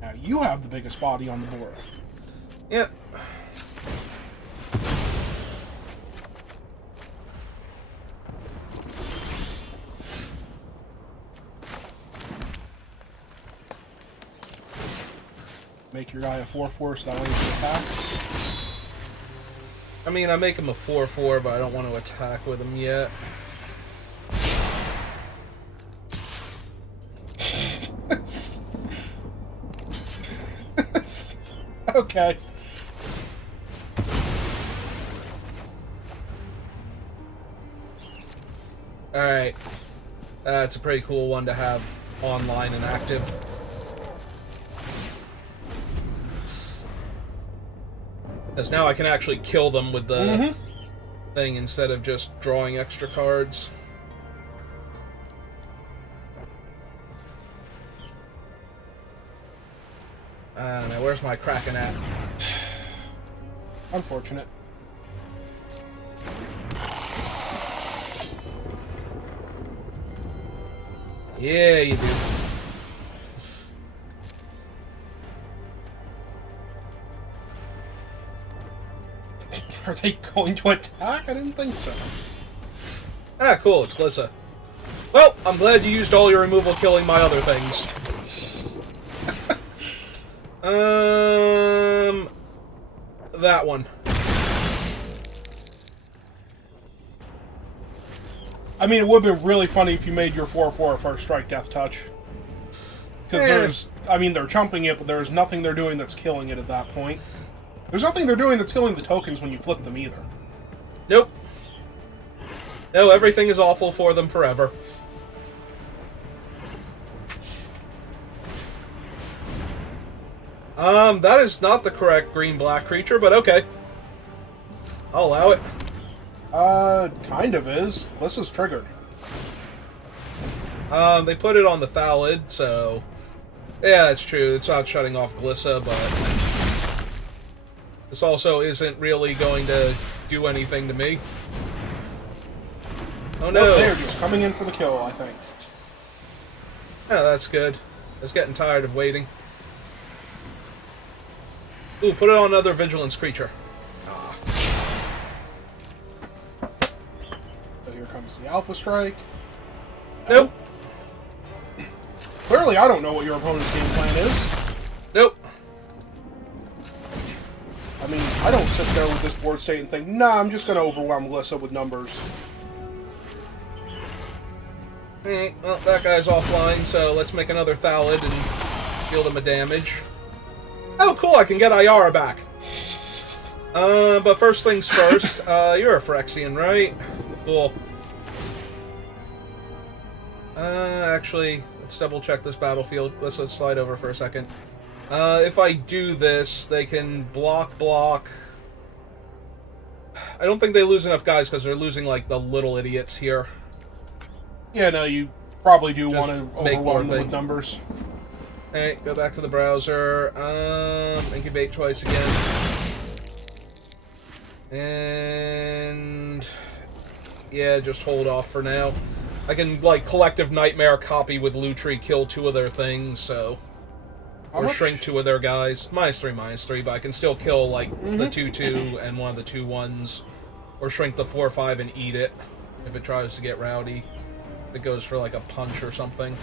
Now, you have the biggest body on the board. Yep. Make your guy a 4/4 so that way he can attack. I mean, I make him a 4/4, but I don't want to attack with him yet. Okay. Alright. It's a pretty cool one to have online and active. Because now I can actually kill them with the thing instead of just drawing extra cards. Now where's my Kraken at? Unfortunate. Yeah, you do. Are they going to attack? I didn't think so. Ah, cool, it's Glissa. Well, I'm glad you used all your removal killing my other things. That one. I mean, it would have been really funny if you made your 4/4 first strike death touch. Because there's, I mean, they're jumping it, but there's nothing they're doing that's killing it at that point. There's nothing they're doing that's killing the tokens when you flip them either. Nope. No, everything is awful for them forever. That is not the correct green-black creature, but okay. I'll allow it. Kind of is. Glissa's triggered. They put it on the Thallid, so... Yeah, it's true. It's not shutting off Glissa, but... This also isn't really going to do anything to me. Oh no! Nope, they're just coming in for the kill, I think. Yeah, that's good. I was getting tired of waiting. Ooh, put it on another vigilance creature. Ah. So here comes the Alpha Strike. Nope. Clearly, I don't know what your opponent's game plan is. Nope. I mean, I don't sit there with this board state and think, nah, I'm just going to overwhelm Glissa with numbers. Well, that guy's offline, so let's make another Thallid and deal him a damage. Oh, cool, I can get Ayara back. But first things first, you're a Phyrexian, right? Cool. Actually, let's double check this battlefield. Let's slide over for a second. If I do this, they can block. I don't think they lose enough guys because they're losing, like, the little idiots here. Yeah, no, you probably do Just want to make more overwhelm them with thing. numbers. Alright, go back to the browser. Incubate twice again. And... yeah, just hold off for now. I can, like, Collective Nightmare copy with Lutri, kill 2 of their things, so... or shrink 2 of their guys. -3, but I can still kill, like, the 2/2 and one of the 2/1s. Or shrink the 4/5 and eat it, if it tries to get rowdy. It goes for, like, a punch or something.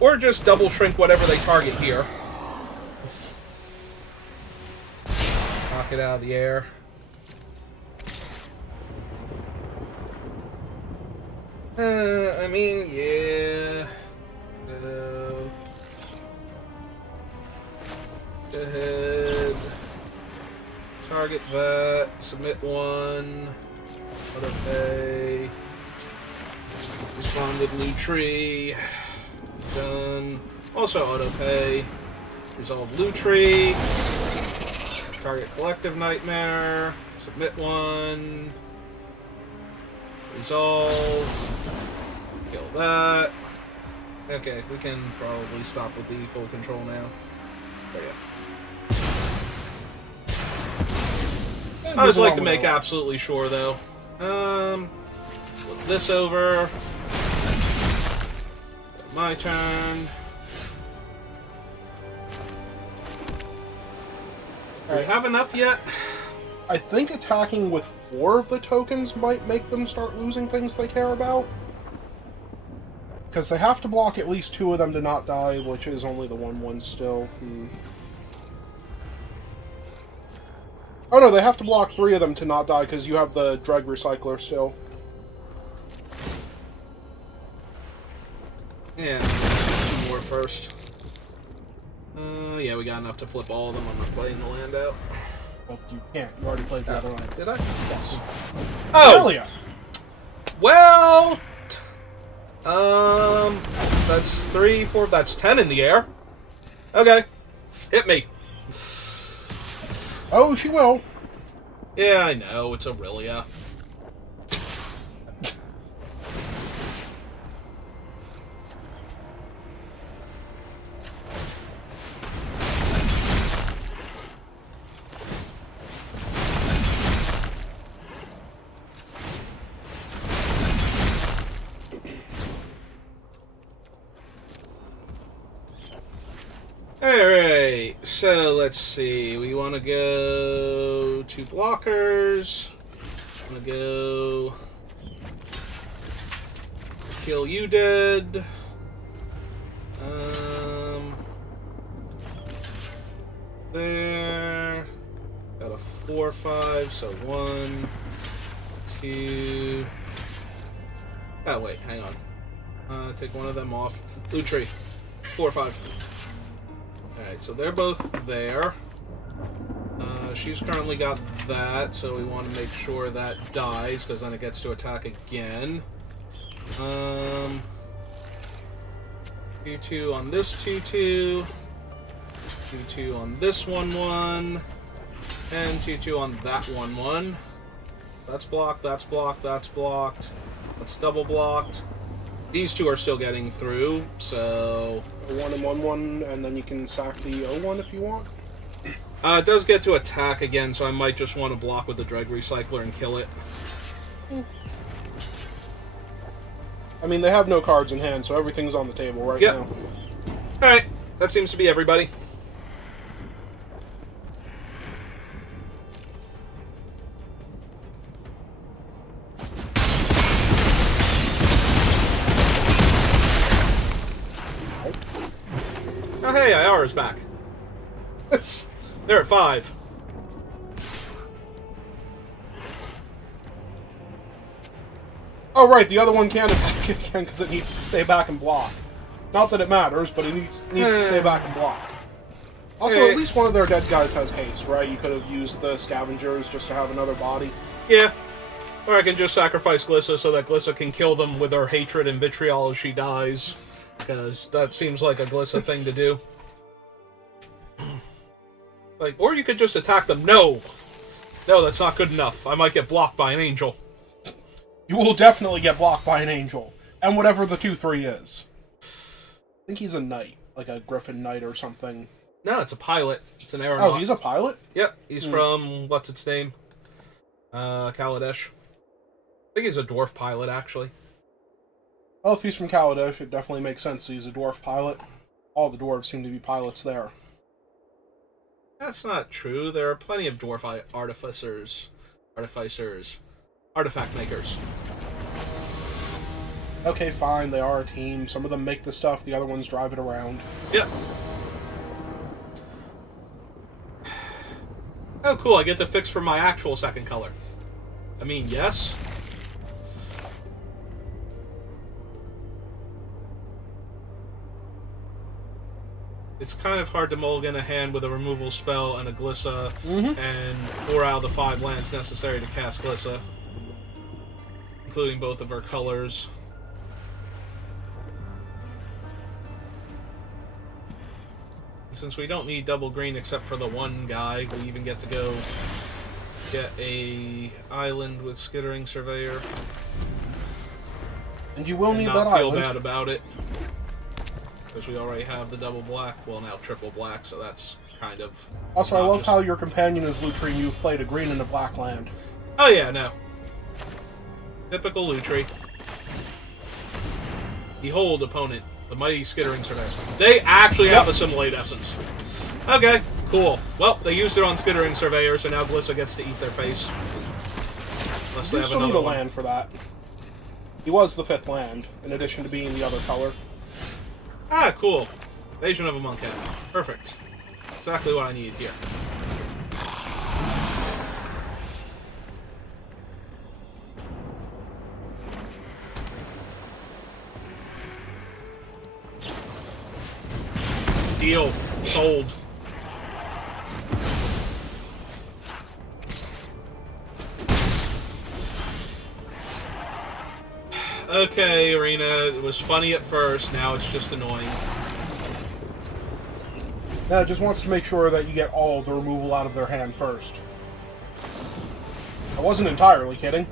Or just double shrink whatever they target here. Knock it out of the air. I mean, yeah. Go ahead. Target that. Submit 1. Autopay. Respond with Lutri. Done. Also autopay. Resolve Lutri. Target Collective Nightmare. Submit 1. Resolve. Kill that. Okay, we can probably stop with the full control now. But yeah. I always like to make absolutely sure, though. Flip this over. My turn. Do we have enough yet? I think attacking with 4 of the tokens might make them start losing things they care about. Because they have to block at least 2 of them to not die, which is only the 1/1 still. Oh no, they have to block 3 of them to not die because you have the Dreg Recycler still. Yeah, 2 more first. Yeah, we got enough to flip all of them. I'm not playing the land out. Well, you can't. You already played the other one. Did I? Yes. Oh! Earlier. Well... that's 3, 4, that's 10 in the air. Okay. Hit me. Oh, she will. Yeah, I know. It's Aurelia. Alright, so let's see. We want to go 2 blockers. I'm going to go kill you dead. There. Got a 4/5, so 1, 2. Oh, wait, hang on. Take one of them off. Lutri, 4/5. Alright, so they're both there. She's currently got that, so we want to make sure that dies, because then it gets to attack again. 2/2 on this 2/2. 2/2 on this 1/1. And 2/2 on that 1/1. That's blocked, that's blocked, that's blocked. That's double blocked. These 2 are still getting through, so... 1 and 1/1, and then you can sack the 0/1 if you want. It does get to attack again, so I might just want to block with the Dreg Recycler and kill it. I mean, they have no cards in hand, so everything's on the table right now. Alright, that seems to be everybody. Oh, hey, IR's back. They're at 5. Oh, right, the other one can't attack again because it needs to stay back and block. Not that it matters, but it needs to stay back and block. Also, at least one of their dead guys has haste, right? You could have used the scavengers just to have another body. Yeah. Or I can just sacrifice Glissa so that Glissa can kill them with her hatred and vitriol as she dies. Because that seems like a Glissa thing to do. Like, or you could just attack them. No! No, that's not good enough. I might get blocked by an angel. You will definitely get blocked by an angel. And whatever the 2/3 is. I think he's a knight. Like a griffin knight or something. No, it's a pilot. It's an aeronaut. Oh, he's a pilot? Yep, he's from, what's its name? Kaladesh. I think he's a dwarf pilot, actually. Well, if he's from Kaladesh, it definitely makes sense he's a dwarf pilot. All the dwarves seem to be pilots there. That's not true. There are plenty of dwarf artificers, artifact makers. Okay, fine, they are a team. Some of them make the stuff, the other ones drive it around. Yep. Oh, cool, I get to fix for my actual second color. I mean, yes. It's kind of hard to mulligan a hand with a removal spell and a Glissa, and 4 out of the 5 lands necessary to cast Glissa, including both of her colors. Since we don't need double green except for the one guy, we even get to go get a island with Skittering Surveyor. And you will need that island. Not feel island. bad about it. Because we already have the double black. Well, now triple black, so that's kind of... Also, I love how your companion is Lutri, you've played a green and a black land. Oh yeah, no. Typical Lutri. Behold, opponent. The mighty Skittering Surveyor. They actually have Assimilate Essence. Okay, cool. Well, they used it on Skittering Surveyor, so now Glissa gets to eat their face. Unless they have still need another a one. land for that. He was the 5th land, in addition to being the other color. Ah, cool. Invasion of a Monk Head. Perfect. Exactly what I need here. Deal. Sold. Okay, Arena, it was funny at first, now it's just annoying. Now, it just wants to make sure that you get all the removal out of their hand first. I wasn't entirely kidding.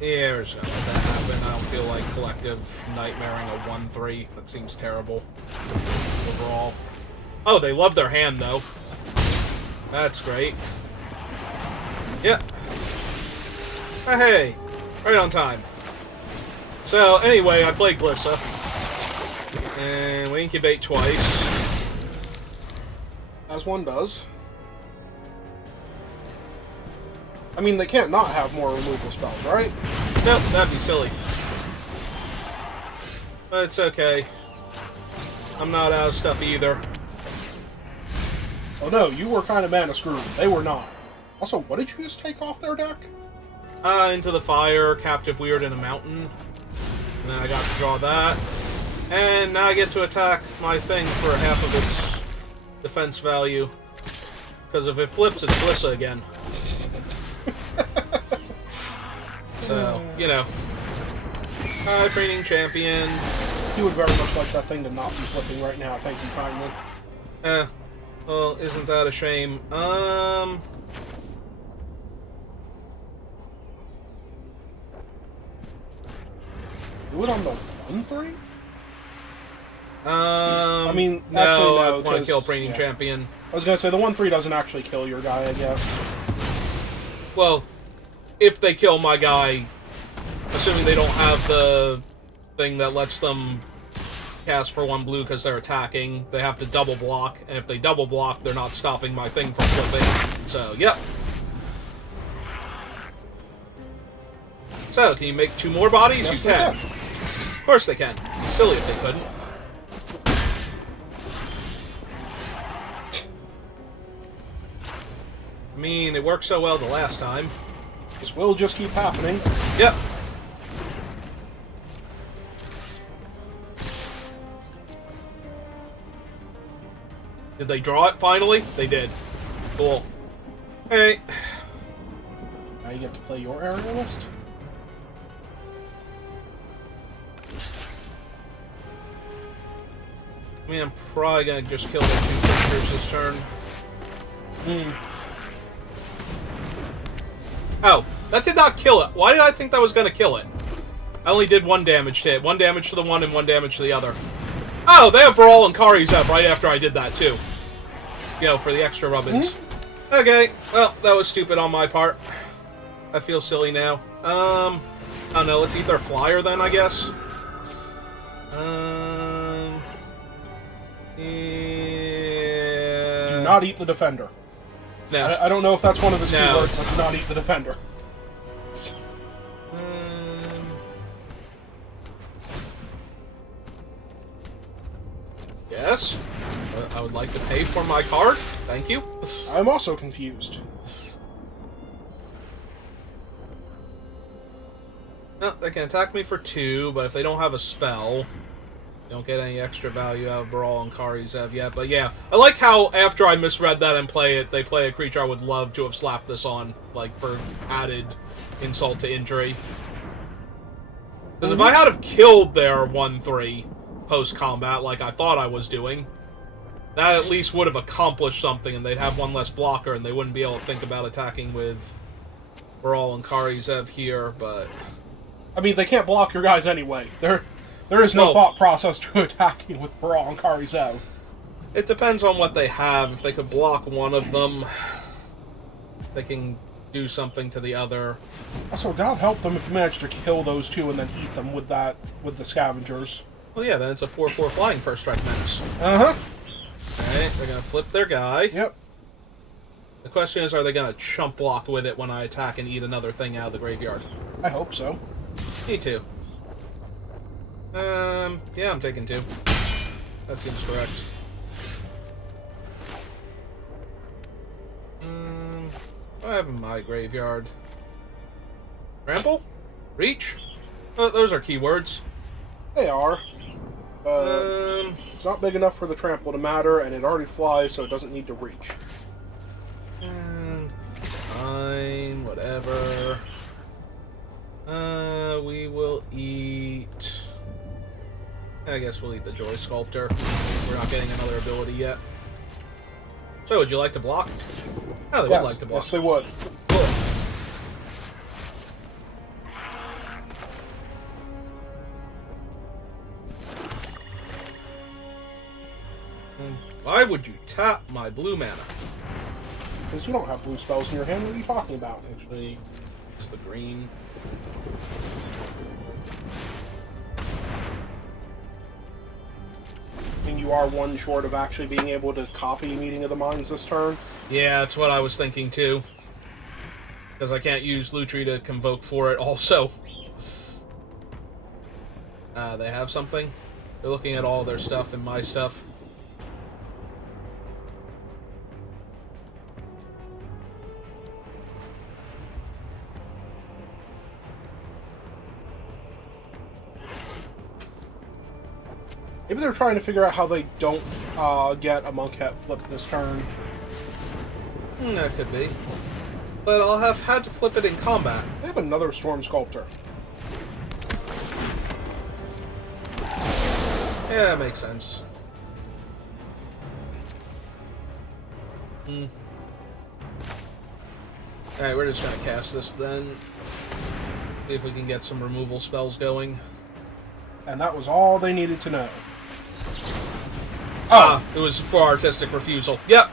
Yeah, there's nothing that happened. I don't feel like collective nightmaring a 1/3. That seems terrible overall. Oh, they love their hand, though. That's great. Yep. Oh, hey. Right on time. So, anyway, I played Glissa. And we incubate twice. As one does. I mean, they can't not have more removal spells, right? Nope, that'd be silly. But it's okay. I'm not out of stuff either. Oh no, you were kind of mana screwed. They were not. Also, what did you just take off their deck? Into the Fire, Captive Weird, and a Mountain. And then I got to draw that. And now I get to attack my thing for half of its defense value. Because if it flips, it's Glissa again. So, you know. Training Champion. He would very much like that thing to not be flipping right now, thank you kindly. Well, isn't that a shame? Do it on the 1/3? I mean, no, actually, no, I want to 'cause- kill Reigning yeah. Champion. I was gonna say, the 1-3 doesn't actually kill your guy, I guess. Well, if they kill my guy, assuming they don't have the thing that lets them cast for 1 blue because they're attacking, they have to double block, and if they double block, they're not stopping my thing from flipping. So, yep. So, can you make 2 more bodies? Yes, You they can. can. Of course they can. It's silly if they couldn't. I mean, it worked so well the last time. This will just keep happening. Yep. Did they draw it finally? They did. Cool. Hey. Now you get to play your aerialist. I mean, I'm probably gonna just kill the 2 creatures this turn. Oh, that did not kill it. Why did I think that was gonna kill it? I only did 1 damage to it. 1 damage to the one and 1 damage to the other. Oh, they have Brawl and Kari's up right after I did that, too. You know, for the extra rubbins. Okay, well, that was stupid on my part. I feel silly now. I don't know, let's eat their flyer then, I guess. Yeah. Do not eat the defender. No. I don't know if that's one of his No. keywords, but do not eat the defender. Yes. I would like to pay for my card. Thank you. I'm also confused. No, they can attack me for 2, but if they don't have a spell, they don't get any extra value out of Baral and Karizev yet. But yeah, I like how after I misread that and play it, they play a creature I would love to have slapped this on, like, for added insult to injury. Because if I had have killed their 1-3 post-combat like I thought I was doing, that at least would have accomplished something, and they'd have 1 less blocker, and they wouldn't be able to think about attacking with Baral and Karizev here, but... I mean, they can't block your guys anyway. There is no Well, thought process to attacking with Baral and Karizev. It depends on what they have. If they could block one of them, they can do something to the other. Also, God help them if you manage to kill those 2 and then eat them with the scavengers. Well, yeah, then it's a 4/4 flying first strike menace. Uh-huh. Alright, they're gonna flip their guy. Yep. The question is, are they gonna chump block with it when I attack and eat another thing out of the graveyard? I hope so. Me too. Yeah, I'm taking 2. That seems correct. What do I have in my graveyard? Trample? Reach? Those are keywords. They are. It's not big enough for the trample to matter, and it already flies, so it doesn't need to reach. Fine, whatever. We will eat... I guess we'll eat the Joy Sculptor. We're not getting another ability yet. So, would you like to block? Oh, they would like to block. Yes, they would. Cool. Why would you tap my blue mana? Because you don't have blue spells in your hand. What are you talking about? Actually, it's the green. I mean, you are 1 short of actually being able to copy Meeting of the Minds this turn. Yeah, that's what I was thinking too. Because I can't use Lutri to convoke for it also. They have something. They're looking at all their stuff and my stuff. Maybe they're trying to figure out how they don't get a Monkhet flipped this turn. That could be. But I'll have had to flip it in combat. They have another Storm Sculptor. Yeah, that makes sense. Alright, we're just gonna cast this then. See if we can get some removal spells going. And that was all they needed to know. Oh. It was for artistic refusal. Yep.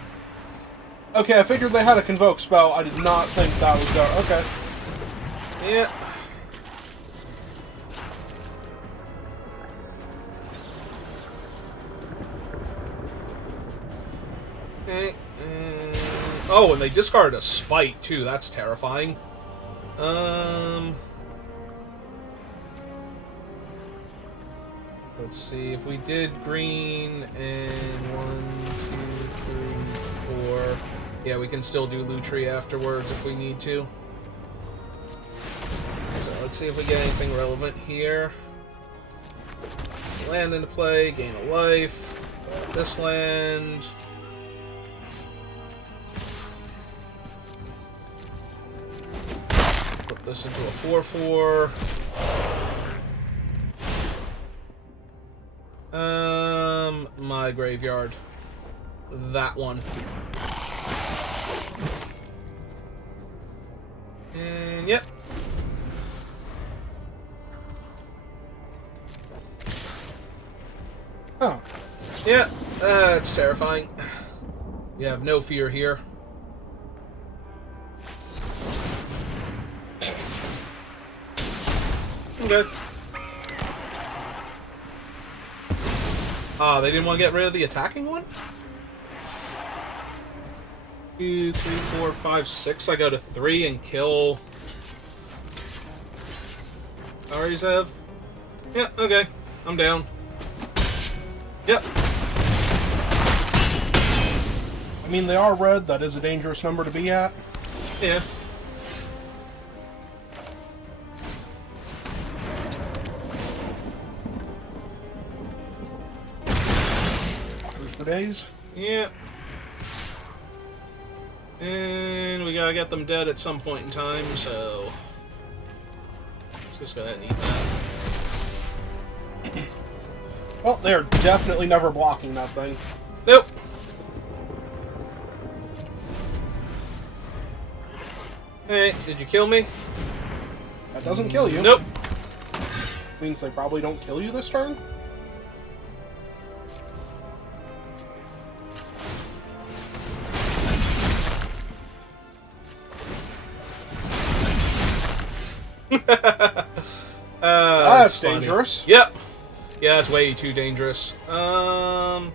Okay, I figured they had a convoke spell. I did not think that was there. Okay. Yeah. Okay. Oh, and they discarded a spite too. That's terrifying. Let's see if we did green and 1, 2, 3, 4. Yeah, we can still do Lutri afterwards if we need to. So let's see if we get anything relevant here. Land into play, gain a life. This land. Put this into a 4/4. My graveyard. That one. And yep. Oh. Yeah, it's terrifying. You have no fear here. Okay. Ah, they didn't want to get rid of the attacking one? 2, 3, 4, 5, 6. I go to 3 and kill Arizev. Yeah, okay. I'm down. Yep. I mean, they are red. That is a dangerous number to be at. Yeah. For days. Yeah. And we gotta get them dead at some point in time, so let's just go ahead and eat that. Well, they're definitely never blocking that thing. Nope. Hey, did you kill me? That doesn't kill you. Nope. Means they probably don't kill you this turn. That's dangerous. Yep. Yeah, that's way too dangerous. Oh,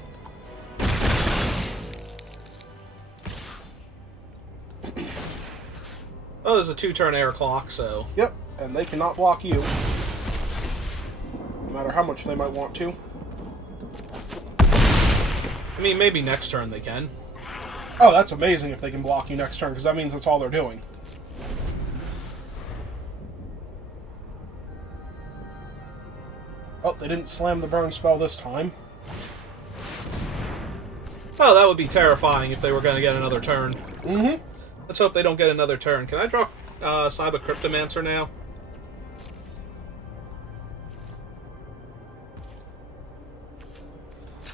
there's a 2-turn air clock, so... Yep, and they cannot block you. No matter how much they might want to. I mean, maybe next turn they can. Oh, that's amazing if they can block you next turn, because that means that's all they're doing. Oh, they didn't slam the burn spell this time. Oh, that would be terrifying if they were going to get another turn. Mm-hmm. Let's hope they don't get another turn. Can I draw Cyber Cryptomancer now?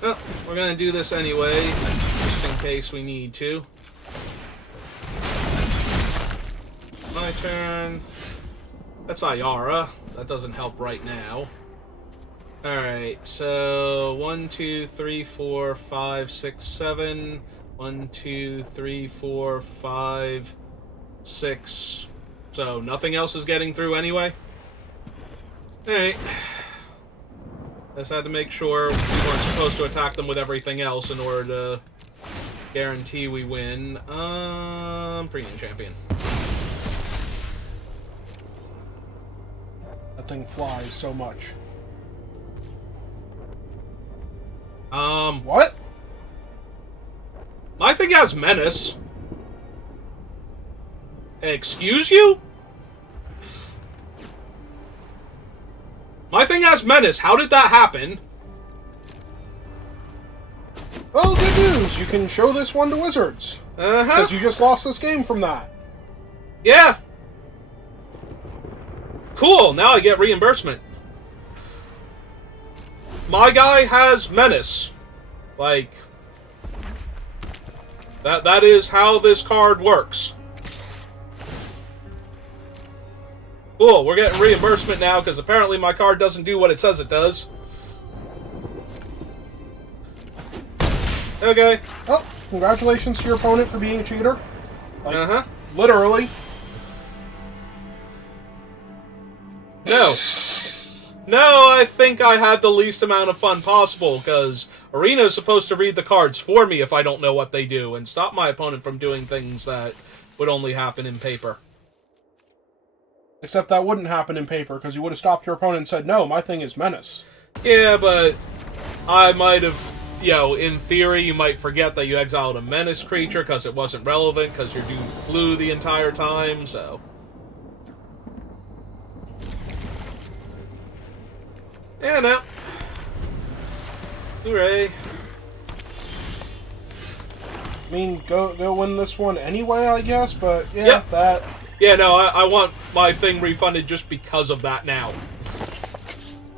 Well, we're going to do this anyway, just in case we need to. My turn. That's Ayara. That doesn't help right now. Alright, so 1, 2, 3, 4, 5, 6, 7. 1, 2, 3, 4, 5, 6. So nothing else is getting through anyway? Alright. Just had to make sure we weren't supposed to attack them with everything else in order to guarantee we win. Premium Champion. That thing flies so much. What? My thing has Menace. Excuse you? My thing has Menace. How did that happen? Oh, good news! You can show this one to Wizards. Uh-huh. Because you just lost this game from that. Yeah. Cool, now I get reimbursement. My guy has Menace. Like... That is how this card works. Cool, we're getting reimbursement now, because apparently my card doesn't do what it says it does. Okay. Oh, congratulations to your opponent for being a cheater. Like, literally. No. No, I think I had the least amount of fun possible, because Arena is supposed to read the cards for me if I don't know what they do, and stop my opponent from doing things that would only happen in paper. Except that wouldn't happen in paper, because you would have stopped your opponent and said, no, my thing is Menace. Yeah, but I might have, in theory, you might forget that you exiled a Menace creature because it wasn't relevant, because your dude flew the entire time, so... Yeah, no. Hooray. I mean, go win this one anyway, I guess, but yeah, Yep. that... Yeah, no, I want my thing refunded just because of that now.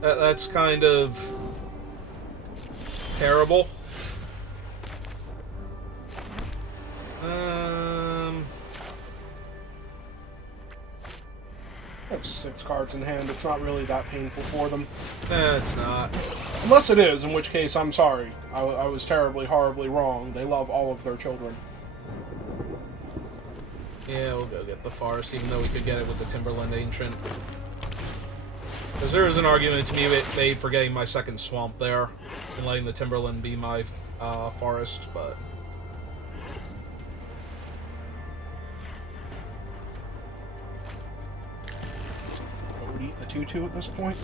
That's kind of... terrible. I have 6 cards in hand. It's not really that painful for them. It's not. Unless it is, in which case, I'm sorry. I was terribly, horribly wrong. They love all of their children. Yeah, we'll go get the Forest, even though we could get it with the Timberland Ancient. Because there is an argument to be made for getting my second Swamp there, and letting the Timberland be my Forest, but... I would eat the 2/2 at this point.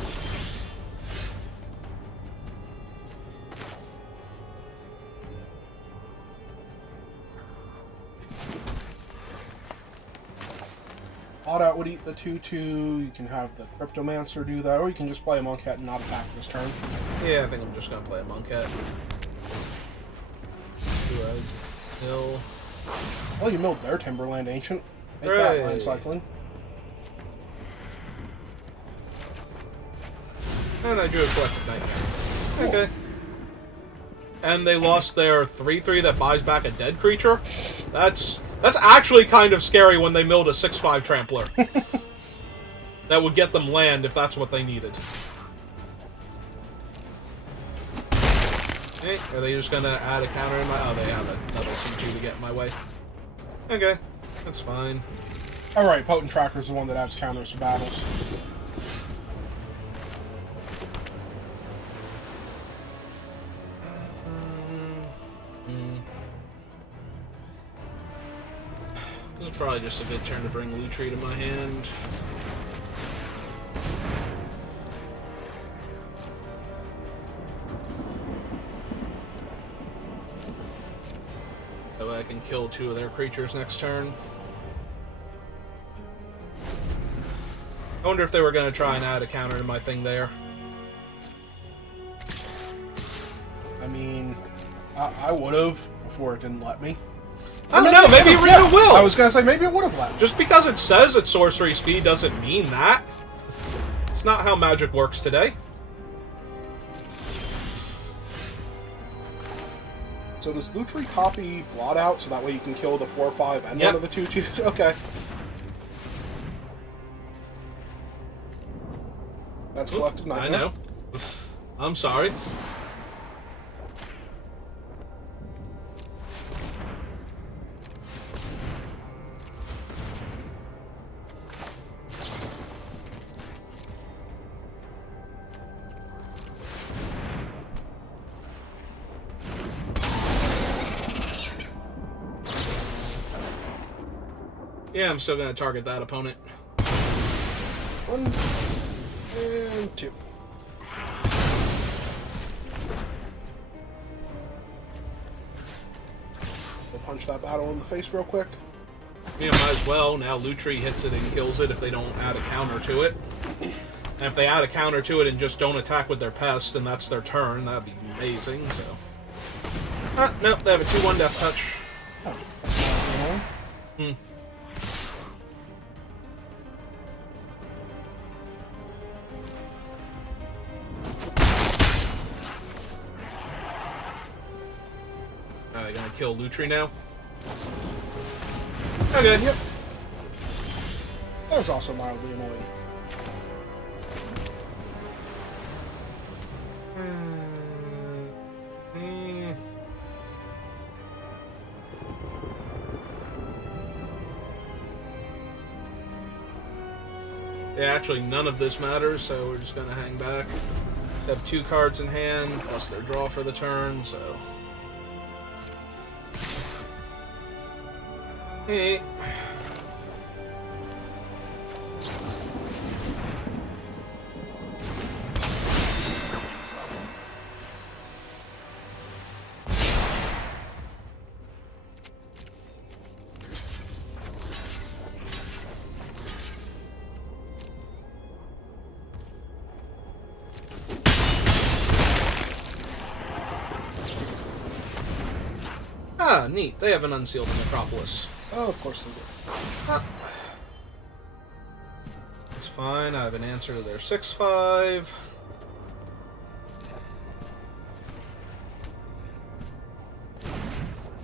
Odd-Out would eat the 2/2. You can have the Cryptomancer do that, or you can just play a Monkette and not attack this turn. Yeah, I think I'm just going to play a Monkette. Mill. Well, you milled their Timberland Ancient. Make Hooray. that land cycling. And I drew a Collective Nightmare. Okay. And they lost their 3/3 that buys back a dead creature? That's actually kind of scary when they milled a 6/5 Trampler. That would get them land if that's what they needed. Okay, are they just gonna add a counter in my... Oh, they have another 2/2 to get in my way. Okay, that's fine. Alright, Potent Tracker's the one that adds counters to battles. This is probably just a good turn to bring Lutri to my hand. So I can kill 2 of their creatures next turn. I wonder if they were going to try and add a counter to my thing there. I mean, I would have before it didn't let me. I don't know, maybe it really will! I was gonna say, maybe it would have let me. Just because it says it's sorcery speed doesn't mean that. It's not how magic works today. So does Lutri copy Blot Out so that way you can kill the 4/5 and Yep. one of the 2/2? Okay. That's Collective I Nightmare. know. I'm sorry. Yeah, I'm still going to target that opponent. 1 and 2. We'll punch that battle in the face real quick. Yeah, might as well. Now Lutri hits it and kills it if they don't add a counter to it. And if they add a counter to it and just don't attack with their pest, and that's their turn, that'd be amazing, so... Ah, nope, they have a 2/1 Death Touch. Oh. Are they gonna kill Lutri now? Okay. Yep. That was also mildly annoying. Yeah, actually, none of this matters, so we're just gonna hang back. Have 2 cards in hand, plus their draw for the turn, so... Hey. Ah, neat. They have an unsealed Necropolis. Oh, of course they do. Ah. It's fine. I have an answer to their 6/5.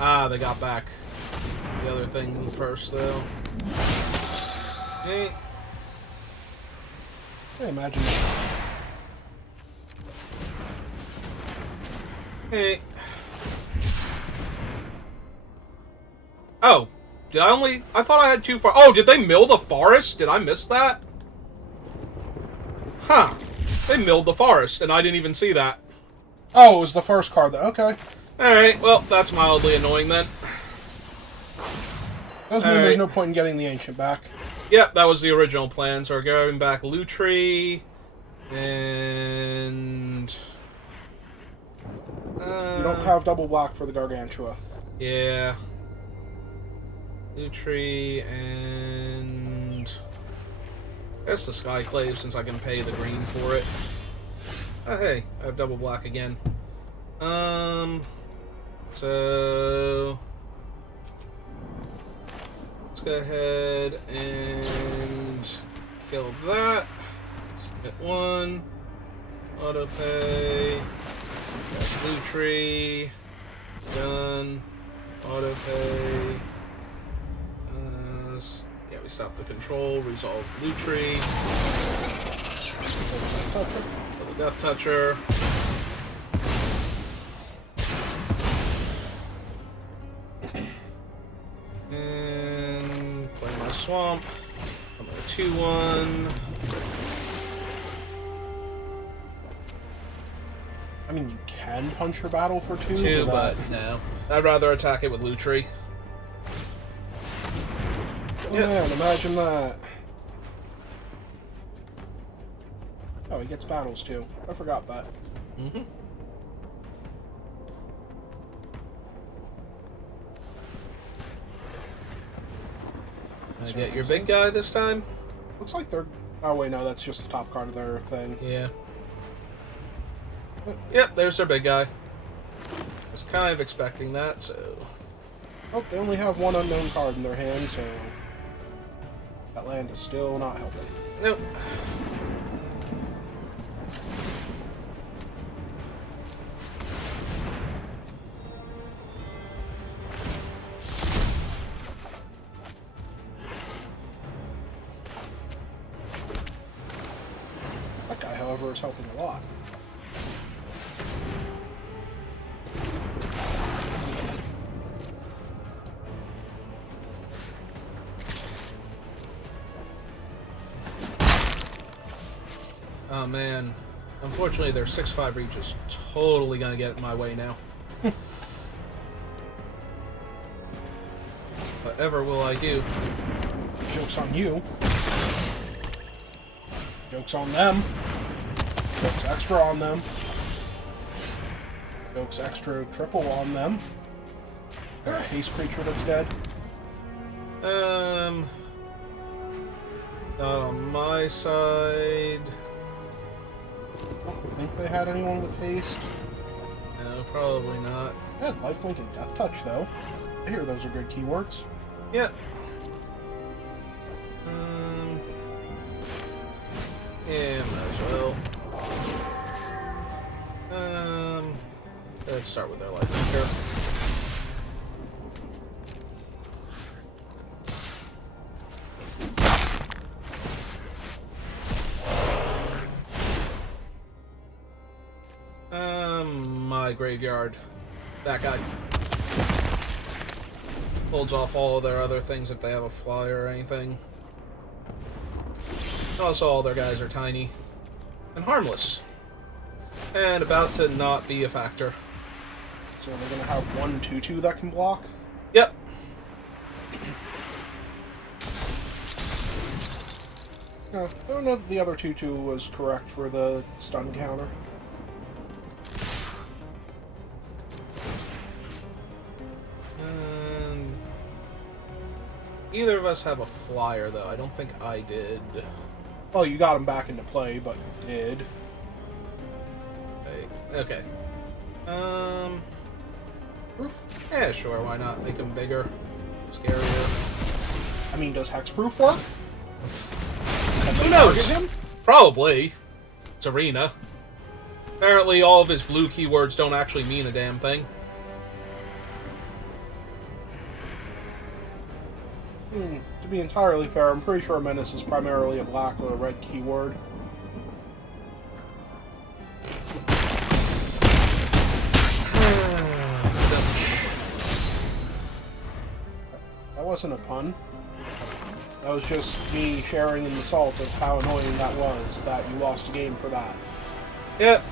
Ah, they got back the other thing first, though. Okay. I imagine that. Hey. Oh, did I thought I had 2 for... Oh, did they mill the forest? Did I miss that? Huh. They milled the forest, and I didn't even see that. Oh, it was the first card, though. Okay. Alright, well, that's mildly annoying then. Doesn't mean there's no point in getting the Ancient back. Yep, that was the original plan, so we're going back Lutri, and... You don't have double black for the Gargantua. Yeah. Lutri, and... I guess the Skyclave, since I can pay the green for it. Oh, hey, I have double black again. So... Let's go ahead and kill that. Get 1. Auto pay. Blue tree. Done. Auto pay. Yeah, we stop the control. Resolve blue tree. Kill the Death Toucher. And play my swamp. I'm a 2/1. I mean, you can punch your battle for 2. 2, but no. I'd rather attack it with Lutri. Oh man, imagine that. Oh, he gets battles too. I forgot that. Mm-hmm. I get your big guy this time? Looks like they're... Oh wait, no, that's just the top card of their thing. Yeah. Yep, there's their big guy. I was kind of expecting that, so... Oh, they only have 1 unknown card in their hand, so... That land is still not helping. Nope. That guy, however, is helping a lot. Oh man. Unfortunately, their 6/5 reach is totally gonna get in my way now. Whatever will I do? Joke's on you. Joke's on them. Joke's extra on them. Joke's extra triple on them. They're a haste creature that's dead. Not on my side. I think they had anyone with haste. No, probably not. They had lifelink and death touch, though. I hear those are good keywords. Yep. Yeah, might as well. Let's start with their lifelinker. My graveyard. That guy. Holds off all of their other things if they have a flyer or anything. Also, all their guys are tiny and harmless. And about to not be a factor. So they're going to have 1 2/2 that can block? Yep. I don't know that the other 2/2 was correct for the stun counter. And either of us have a flyer, though. I don't think I did. Oh, you got him back into play, but you did. Okay. Proof? Yeah, sure, why not? Make them bigger. Scarier. I mean, does hexproof work? Who knows? Target him? Probably. It's Arena. Apparently all of his blue keywords don't actually mean a damn thing. To be entirely fair, I'm pretty sure Menace is primarily a black or a red keyword. That wasn't a pun. That was just me sharing in the salt of how annoying that was, that you lost a game for that. Yep.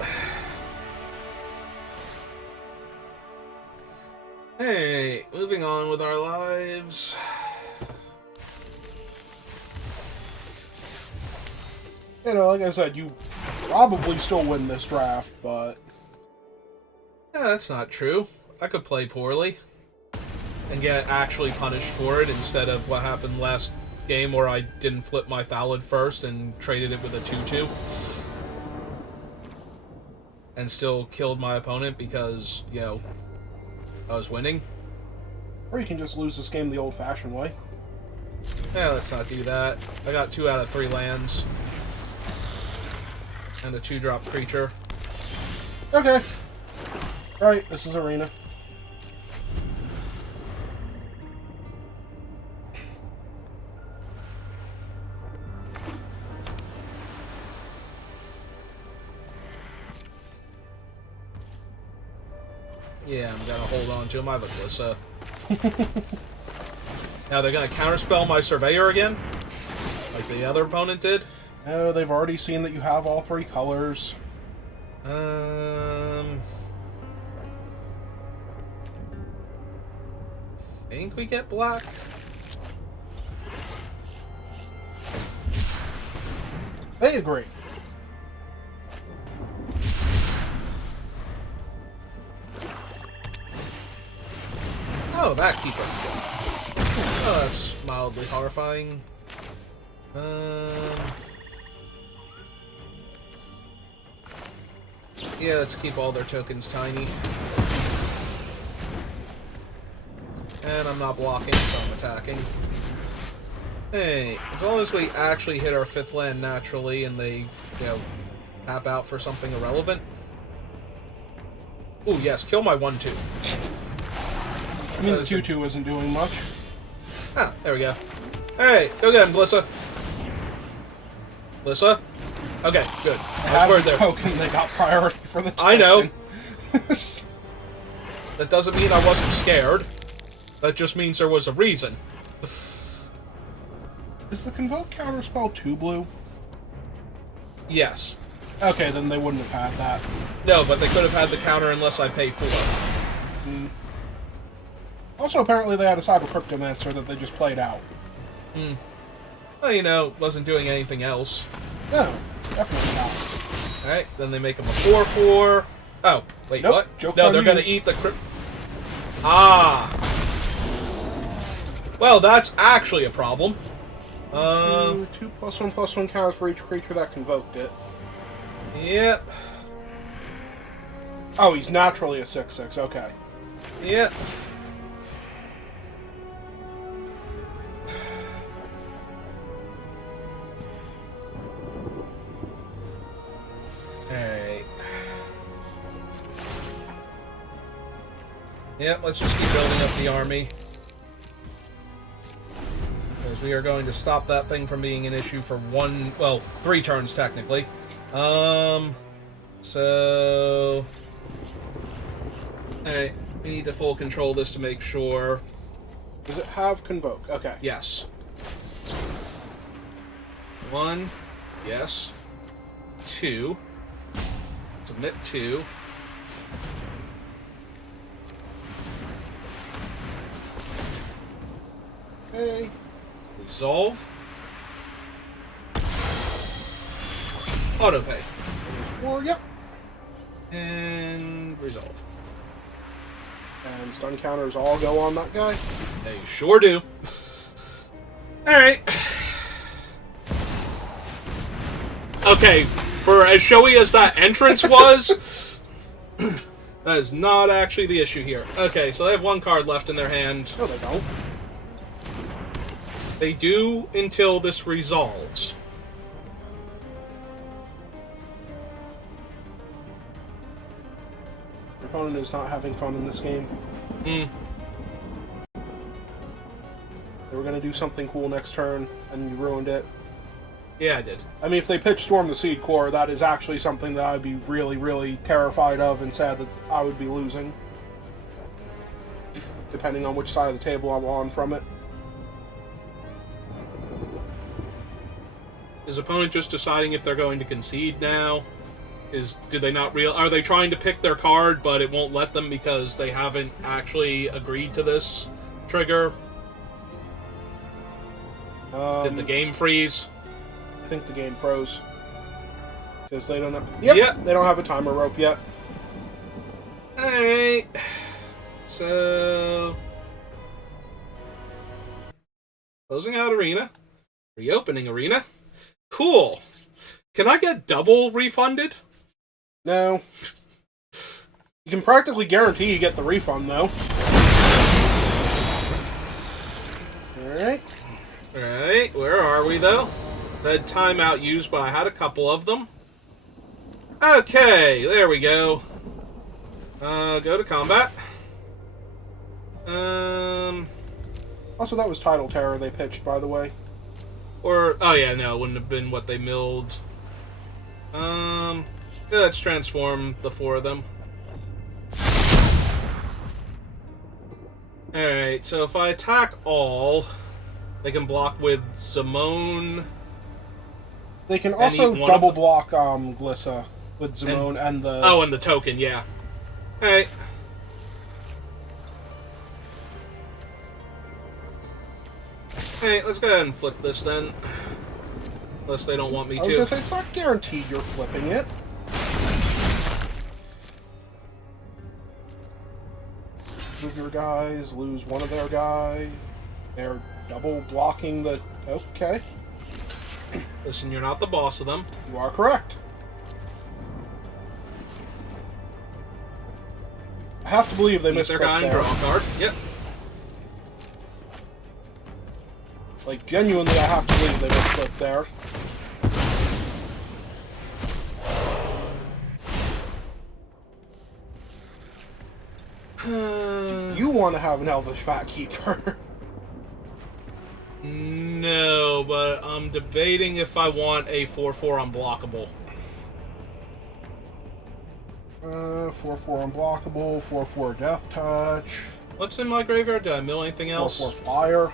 Hey, moving on with our lives. You know, like I said, you probably still win this draft, but... Yeah, that's not true. I could play poorly and get actually punished for it instead of what happened last game where I didn't flip my Thallid first and traded it with a 2/2. And still killed my opponent because, you know, I was winning. Or you can just lose this game the old-fashioned way. Yeah, let's not do that. I got 2 out of 3 lands. And a 2-drop creature. Okay. Alright, this is Arena. Yeah, I'm gonna hold on to him. I have a Glissa. Now they're gonna counterspell my Surveyor again? Like the other opponent did? No, they've already seen that you have all 3 colors. Think we get black? They agree. Oh, that keeper. Oh, that's mildly horrifying. Yeah, let's keep all their tokens tiny. And I'm not blocking, so I'm attacking. Hey, as long as we actually hit our 5th land naturally and they, you know, tap out for something irrelevant. Ooh, yes, kill my 1/2. I mean, the 2/2 isn't doing much. Ah, there we go. Hey, go get him, Glissa. Glissa? Okay, good. I was worried there. Token, they got priority for the token. I know. That doesn't mean I wasn't scared. That just means there was a reason. Is the Convoke counterspell 2 blue? Yes. Okay, then they wouldn't have had that. No, but they could have had the counter unless I pay 4. Also, apparently they had a Cyber Cryptomancer that they just played out. Well, you know, wasn't doing anything else. No, definitely not. Alright, then they make them a 4/4. Oh, wait, Nope, what? joke's No, on they're you. gonna eat the crypt. Ah! Well, that's actually a problem. 2 +1/+1 counters for each creature that convoked it. Yep. Oh, he's naturally a 6/6, okay. Yep. Alright. Yep, let's just keep building up the army. Because we are going to stop that thing from being an issue for 3 turns, technically. So... Alright, we need to full control this to make sure. Does it have Convoke? Okay. Yes. 1, Yes. 2. Submit 2. Okay. Resolve. Autopay. There's war, yep. And resolve. And stun counters all go on that guy. They sure do. Alright. Okay, for as showy as that entrance was, that is not actually the issue here. Okay, so they have 1 card left in their hand. No, they don't. They do until this resolves. Your opponent is not having fun in this game. Hmm. They were going to do something cool next turn, and you ruined it. Yeah, I did. I mean, if they pitch Storm the Seed Core, that is actually something that I'd be really, really terrified of and sad that I would be losing. Depending on which side of the table I'm on from it. Is opponent just deciding if they're going to concede now? Do they not are they trying to pick their card, but it won't let them because they haven't actually agreed to this trigger? Did the game freeze? I think the game froze. Because they don't have... Yep, they don't have a timer rope yet. Alright. So... Closing out Arena. Reopening Arena. Cool. Can I get double refunded? No. You can practically guarantee you get the refund, though. Alright. Alright, where are we, though? That timeout used, but I had a couple of them. Okay, there we go. Go to combat. Also, that was Tidal Terror they pitched, by the way. Oh yeah, no, it wouldn't have been what they milled. Yeah, let's transform the 4 of them. Alright, so if I attack all, they can block with Zimone. They can also double block Glissa with Zimone and the... Oh, and the token, yeah. Alright. Alright, let's go ahead and flip this then. Unless they don't want me to. I was gonna say, it's not guaranteed you're flipping it. Move your guys, lose one of their guys. They're double blocking the... Okay. Listen, you're not the boss of them. You are correct. I have to believe they missed their guy and draw a card. Yep. Like, genuinely, I have to believe they misclicked there. You want to have an Elvish Fat Keeper. No, but I'm debating if I want a 4/4 unblockable. 4/4 unblockable, 4/4 Death Touch. What's in my graveyard? Did I mill anything else? 4/4 Flyer.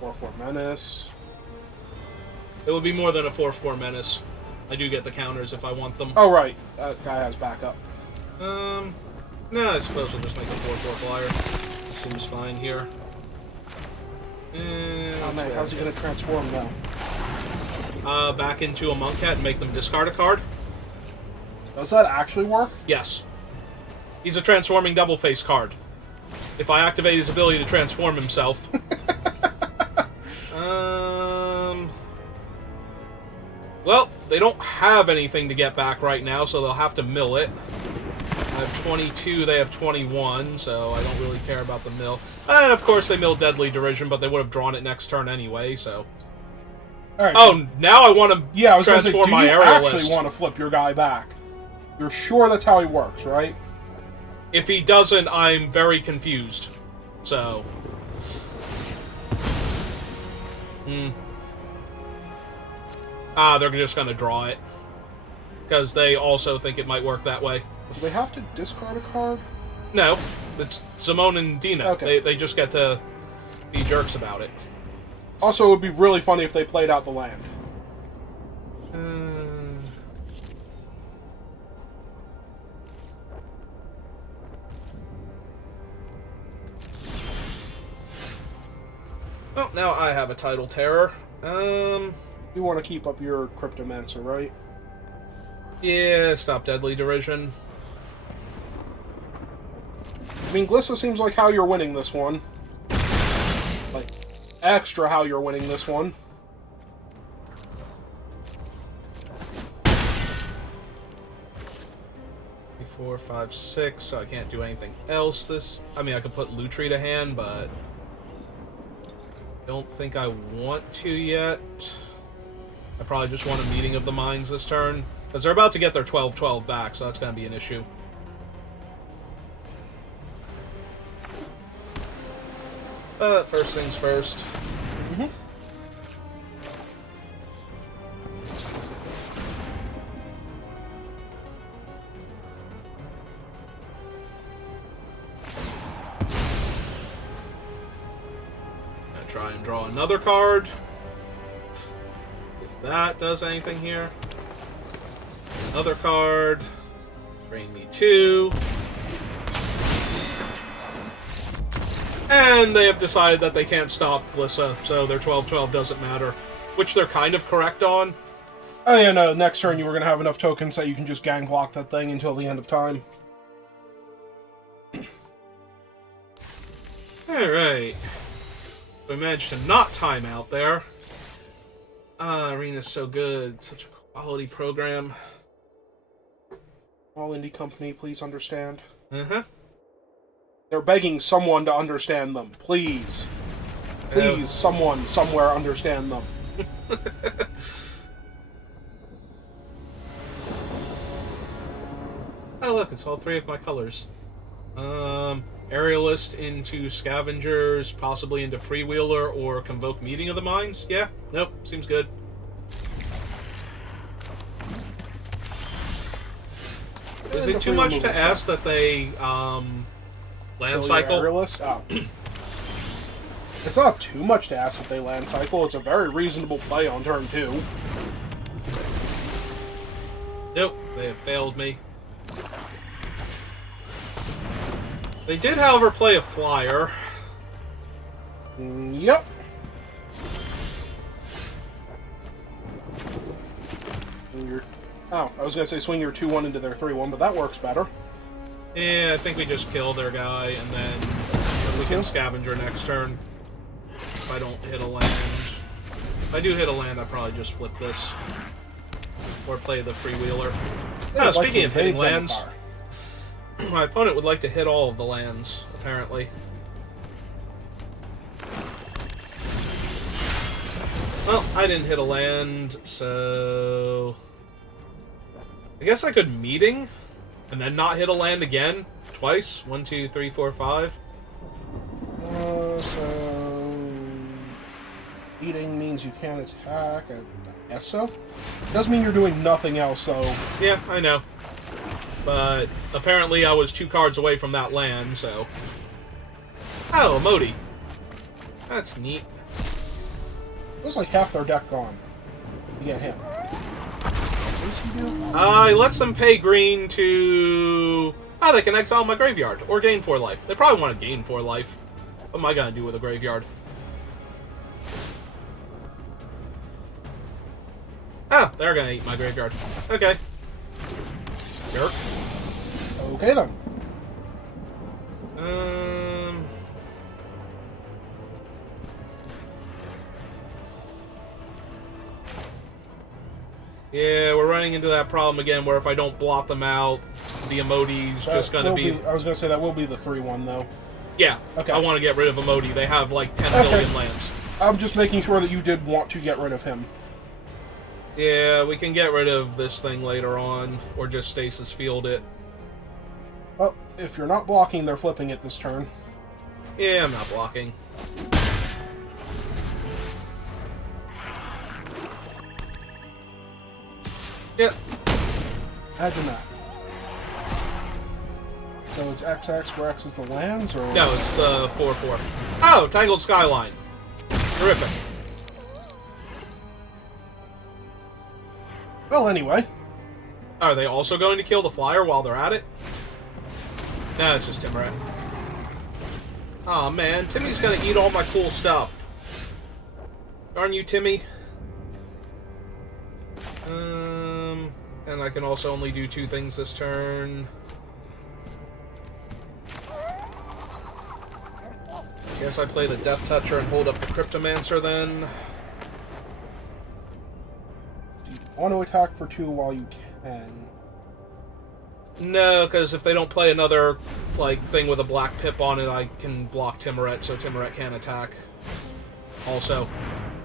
4/4 Menace. It would be more than a 4/4 Menace. I do get the counters if I want them. Oh, right. That guy has backup. No, I suppose we'll just make a 4/4 Flyer. Seems fine here. Oh, man, how's he going to transform now? Back into a Monk Cat and make them discard a card. Does that actually work? Yes. He's a transforming double face card. If I activate his ability to transform himself. Well, they don't have anything to get back right now, so they'll have to mill it. I have 22, they have 21, so I don't really care about the mill. And of course they milled Deadly Derision, but they would have drawn it next turn anyway, so... Alright, oh, so now I want to transform my aerial aerial list. Do you actually want to flip your guy back? You're sure that's how he works, right? If he doesn't, I'm very confused. So... they're just going to draw it. Because they also think it might work that way. Do they have to discard a card? No. It's Zimone and Dina. Okay. They just get to be jerks about it. Also, it would be really funny if they played out the land. Well, now I have a tidal terror. You want to keep up your Cryptomancer, right? Yeah, stop deadly derision. I mean, Glissa seems like how you're winning this one. Like, extra how you're winning this one. Four, five, six, so I can't do anything else this... I mean, I could put Lutri to hand, but... don't think I want to yet. I probably just want a Meeting of the Minds this turn. Because they're about to get their 12-12 back, so that's going to be an issue. But first things first. Mm-hmm. Try and draw another card. If that does anything here. Another card. Drain me 2. And they have decided that they can't stop Glissa, so their 12-12 doesn't matter. Which they're kind of correct on. Oh yeah, no, next turn you were going to have enough tokens that you can just gang block that thing until the end of time. Alright. We managed to not time out there. Arena's so good. Such a quality program. All indie company, please understand. Uh-huh. They're begging someone to understand them. Please. Please, someone, somewhere understand them. Oh, look, it's all 3 of my colors. Aerialist into Scavengers, possibly into Freewheeler, or Convoke Meeting of the Minds? Yeah? Nope, seems good. Is it too much to ask that they, land cycle? Aerialist? Oh. It's not too much to ask that they land cycle. It's a very reasonable play on turn 2. Nope, they have failed me. They did, however, play a flyer. Yep. Oh, I was going to say swing your 2-1 into their 3-1, but that works better. Yeah, I think we just kill their guy, and then we can Scavenger next turn. If I don't hit a land. If I do hit a land, I probably just flip this. Or play the Freewheeler. Yeah, speaking of hitting lands... my opponent would like to hit all of the lands, apparently. Well, I didn't hit a land, so... I guess I could Meeting, and then not hit a land again, twice. 1, 2, 3, 4, 5. So... Meeting means you can't attack, I guess so. Does mean you're doing nothing else, so... Yeah, I know. But apparently I was 2 cards away from that land, so... Oh, Modi. That's neat. Looks like half their deck gone. You get him. What does he do? He lets them pay green to... Oh, they can exile my graveyard, or gain 4 life. They probably want to gain 4 life. What am I going to do with a graveyard? Oh, they're going to eat my graveyard. Okay. Jerk. Okay, then. Yeah, we're running into that problem again where if I don't blot them out, the Emodi's just going to be... I was going to say that will be the 3-1, though. Yeah, okay. I want to get rid of Emodi. They have like 10 billion lands. I'm just making sure that you did want to get rid of him. Yeah, we can get rid of this thing later on, or just Stasis Field it. Well, if you're not blocking, they're flipping it this turn. Yeah, I'm not blocking. Yep. Imagine that. So it's XX, where X is the lands, or... No, it's the 4/4. Oh, Tangled Skyline. Terrific. Well, anyway. Are they also going to kill the flyer while they're at it? No, it's just Timuret. Aw, man. Timmy's gonna eat all my cool stuff. Darn you, Timmy. And I can also only do 2 things this turn. Guess I play the Death Toucher and hold up the Cryptomancer then. Do you want to attack for 2 while you can? No, because if they don't play another thing with a black pip on it, I can block Timuret, so Timuret can't attack. Also.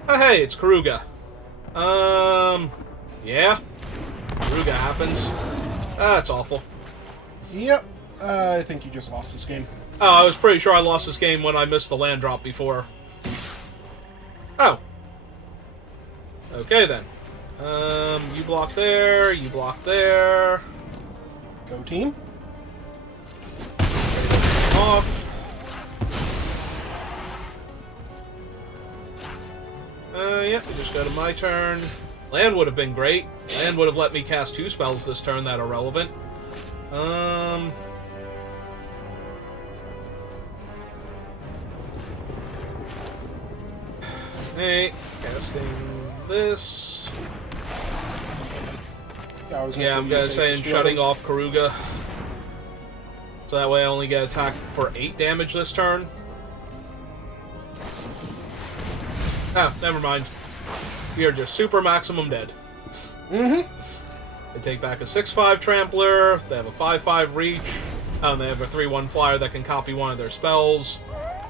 Oh, hey, it's Karuga. Yeah. Karuga happens. That's awful. Yep. I think you just lost this game. Oh, I was pretty sure I lost this game when I missed the land drop before. Oh. Okay, then. You block there, you block there. Go team. Off. Yep, we just go to my turn. Land would have been great. Land would have let me cast 2 spells this turn that are relevant. Hey, casting this. Yeah, I'm gonna say shutting off Karuga. So that way I only get attacked for 8 damage this turn. Ah, never mind. We are just super maximum dead. Mm-hmm. They take back a 6/5 Trampler, they have a 5/5 Reach, and they have a 3/1 Flyer that can copy one of their spells,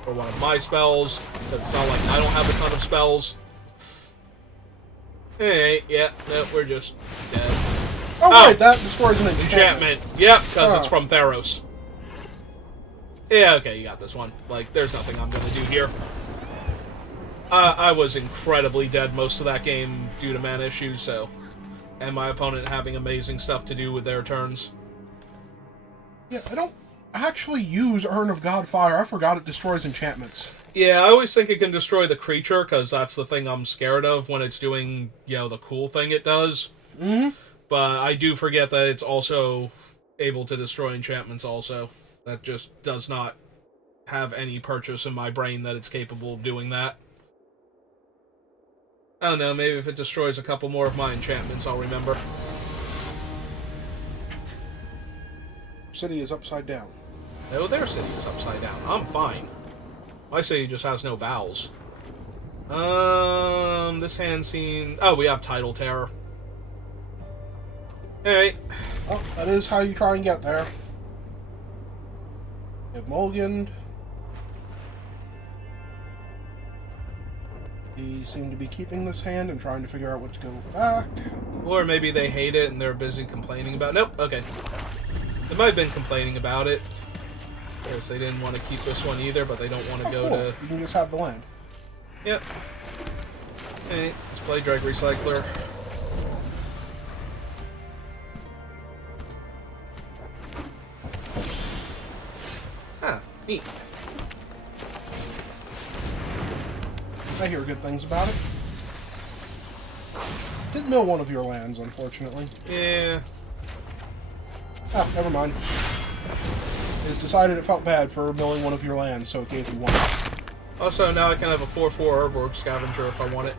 or one of my spells, because it's not like I don't have a ton of spells. Hey, yeah, no, we're just dead. Oh, right, that destroys an enchantment. Yep, because it's from Theros. Yeah, okay, you got this one. There's nothing I'm gonna do here. I was incredibly dead most of that game due to mana issues, so... And my opponent having amazing stuff to do with their turns. Yeah, I don't actually use Urn of Godfire. I forgot it destroys enchantments. Yeah, I always think it can destroy the creature, because that's the thing I'm scared of when it's doing, the cool thing it does. Mm-hmm. But I do forget that it's also able to destroy enchantments also. That just does not have any purchase in my brain that it's capable of doing that. I don't know, maybe if it destroys a couple more of my enchantments, I'll remember. City is upside down. No, their city is upside down. I'm fine. My city just has no vowels. This hand scene... Oh, we have Tidal Terror. Alright. Well, that is how you try and get there. You have mulliganed. They seem to be keeping this hand and trying to figure out what to go back. Or maybe they hate it and they're busy complaining about it. Nope, okay. They might have been complaining about it. Because they didn't want to keep this one either, but they don't want to go cool. to... You can just have the land. Yep. Hey, let's play Dreg Recycler. Ah, neat. I hear good things about it. Did mill one of your lands, unfortunately. Yeah. Ah, never mind. It's decided it felt bad for milling one of your lands, so it gave you one. Also, now I can have a 4/4 Urborg Scavenger if I want it.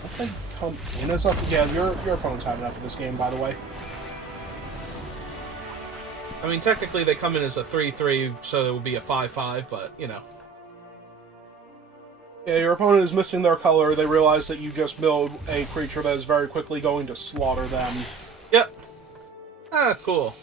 Don't they come in as up? Yeah, your opponent's had enough of this game, by the way. I mean, technically they come in as a 3/3, so it would be a 5/5, but, Yeah, your opponent is missing their color. They realize that you just milled a creature that is very quickly going to slaughter them. Yep. Ah, cool.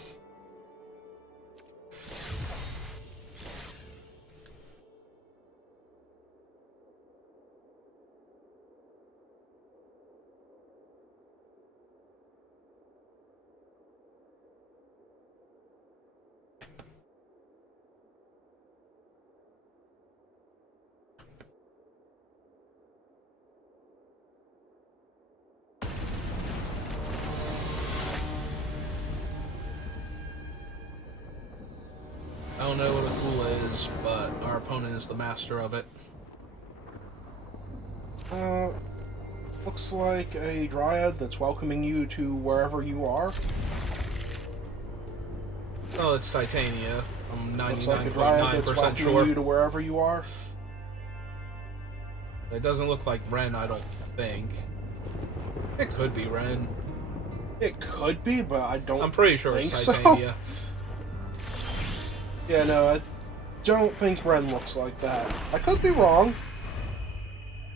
don't know what a Kula is, but our opponent is the master of it. Looks like a dryad that's welcoming you to wherever you are. Oh, it's Titania. I'm Looks like a dryad that's 99.9% welcoming sure. you to wherever you are. It doesn't look like Ren, I don't think. It could be Ren. It could be, but I don't. I'm pretty sure think it's so. Titania. Yeah, no, I don't think Ren looks like that. I could be wrong.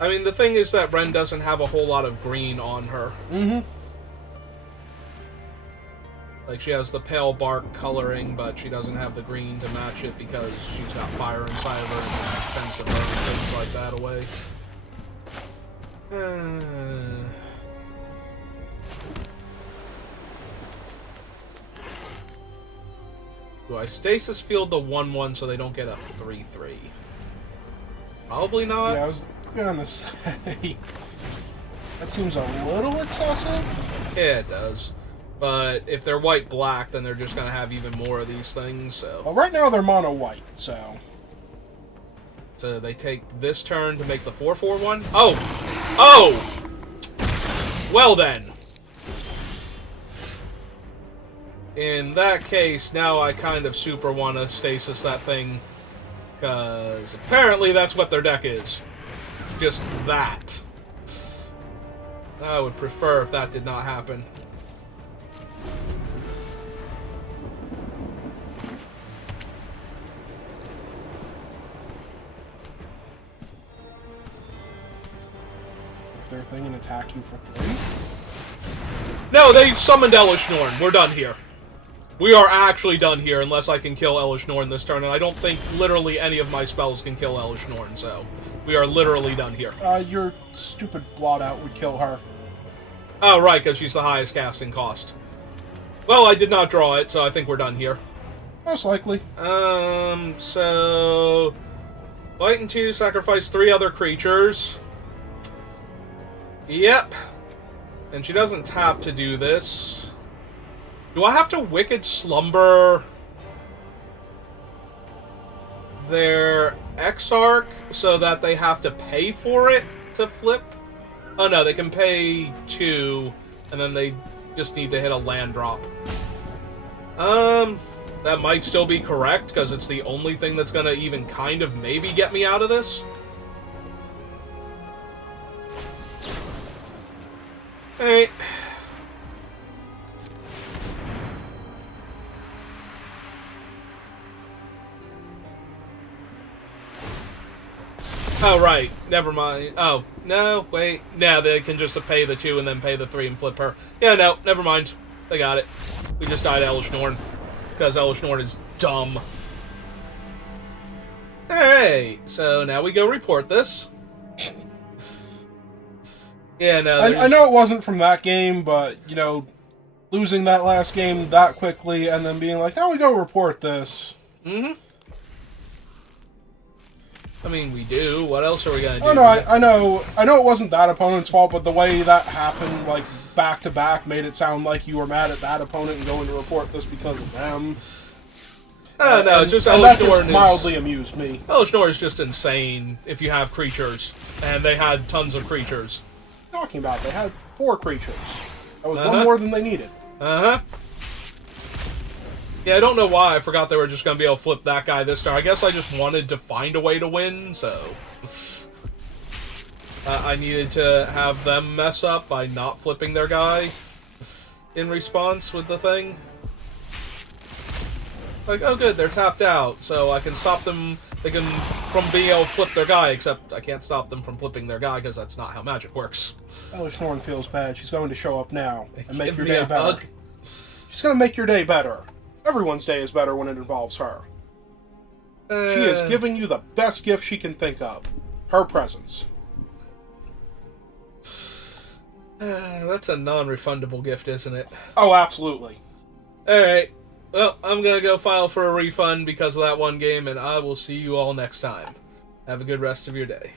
I mean, the thing is that Ren doesn't have a whole lot of green on her. Mm-hmm. Like, she has the pale bark coloring, but she doesn't have the green to match it because she's got fire inside of her and that tends to burn things like that away. Do I stasis field the 1-1 so they don't get a 3-3? Probably not. Yeah, I was gonna say that seems a little excessive. Yeah, it does. But if they're white-black, then they're just gonna have even more of these things, so... Well, right now they're mono white, so... So they take this turn to make the 4-4-1? Oh! Oh! Well then. In that case, now I kind of super want to stasis that thing, because apparently that's what their deck is. Just that. I would prefer if that did not happen. Their thing and attack you for 3. No, they summoned Elish Norn. We're done here. We are actually done here unless I can kill Elish Norn this turn, and I don't think literally any of my spells can kill Elish Norn, so we are literally done here. Your stupid blot out would kill her. Oh, right, because she's the highest casting cost. Well, I did not draw it, so I think we're done here. Most likely. So... Light and 2, sacrifice 3 other creatures. Yep. And she doesn't tap to do this. Do I have to Wicked Slumber their Exarch so that they have to pay for it to flip? Oh no, they can pay 2, and then they just need to hit a land drop. That might still be correct, because it's the only thing that's gonna even kind of maybe get me out of this. Hey. Oh, right. Never mind. Oh, no, wait. No, they can just pay the 2 and then pay the 3 and flip her. Yeah, no, never mind. They got it. We just died Elish Norn. Because Elish Norn is dumb. Alright, so now we go report this. Yeah, no, I know it wasn't from that game, but, you know, losing that last game that quickly and then being like, how we go report this? Mm-hmm. I mean, we do. What else are we gonna do? Oh, no, I know it wasn't that opponent's fault, but the way that happened, like, back-to-back made it sound like you were mad at that opponent and going to report this because of them. Oh, no, it's just Elish Elish Norn Norn is... mildly amused me. Elish Norn is just insane if you have creatures. And they had tons of creatures. Talking about, they had 4 creatures. That was one more than they needed. Uh-huh. Yeah, I don't know why I forgot they were just going to be able to flip that guy this turn. I guess I just wanted to find a way to win, so... I needed to have them mess up by not flipping their guy in response with the thing. Like, oh good, they're tapped out, so I can stop them from being able to flip their guy, except I can't stop them from flipping their guy, because that's not how magic works. Elish Norn feels bad. She's going to show up now and make Give your me day a better. hug. She's going to make your day better. Everyone's day is better when it involves her. She is giving you the best gift she can think of. Her presence. That's a non-refundable gift, isn't it? Oh, absolutely. Alright. Well, I'm gonna go file for a refund because of that one game, and I will see you all next time. Have a good rest of your day.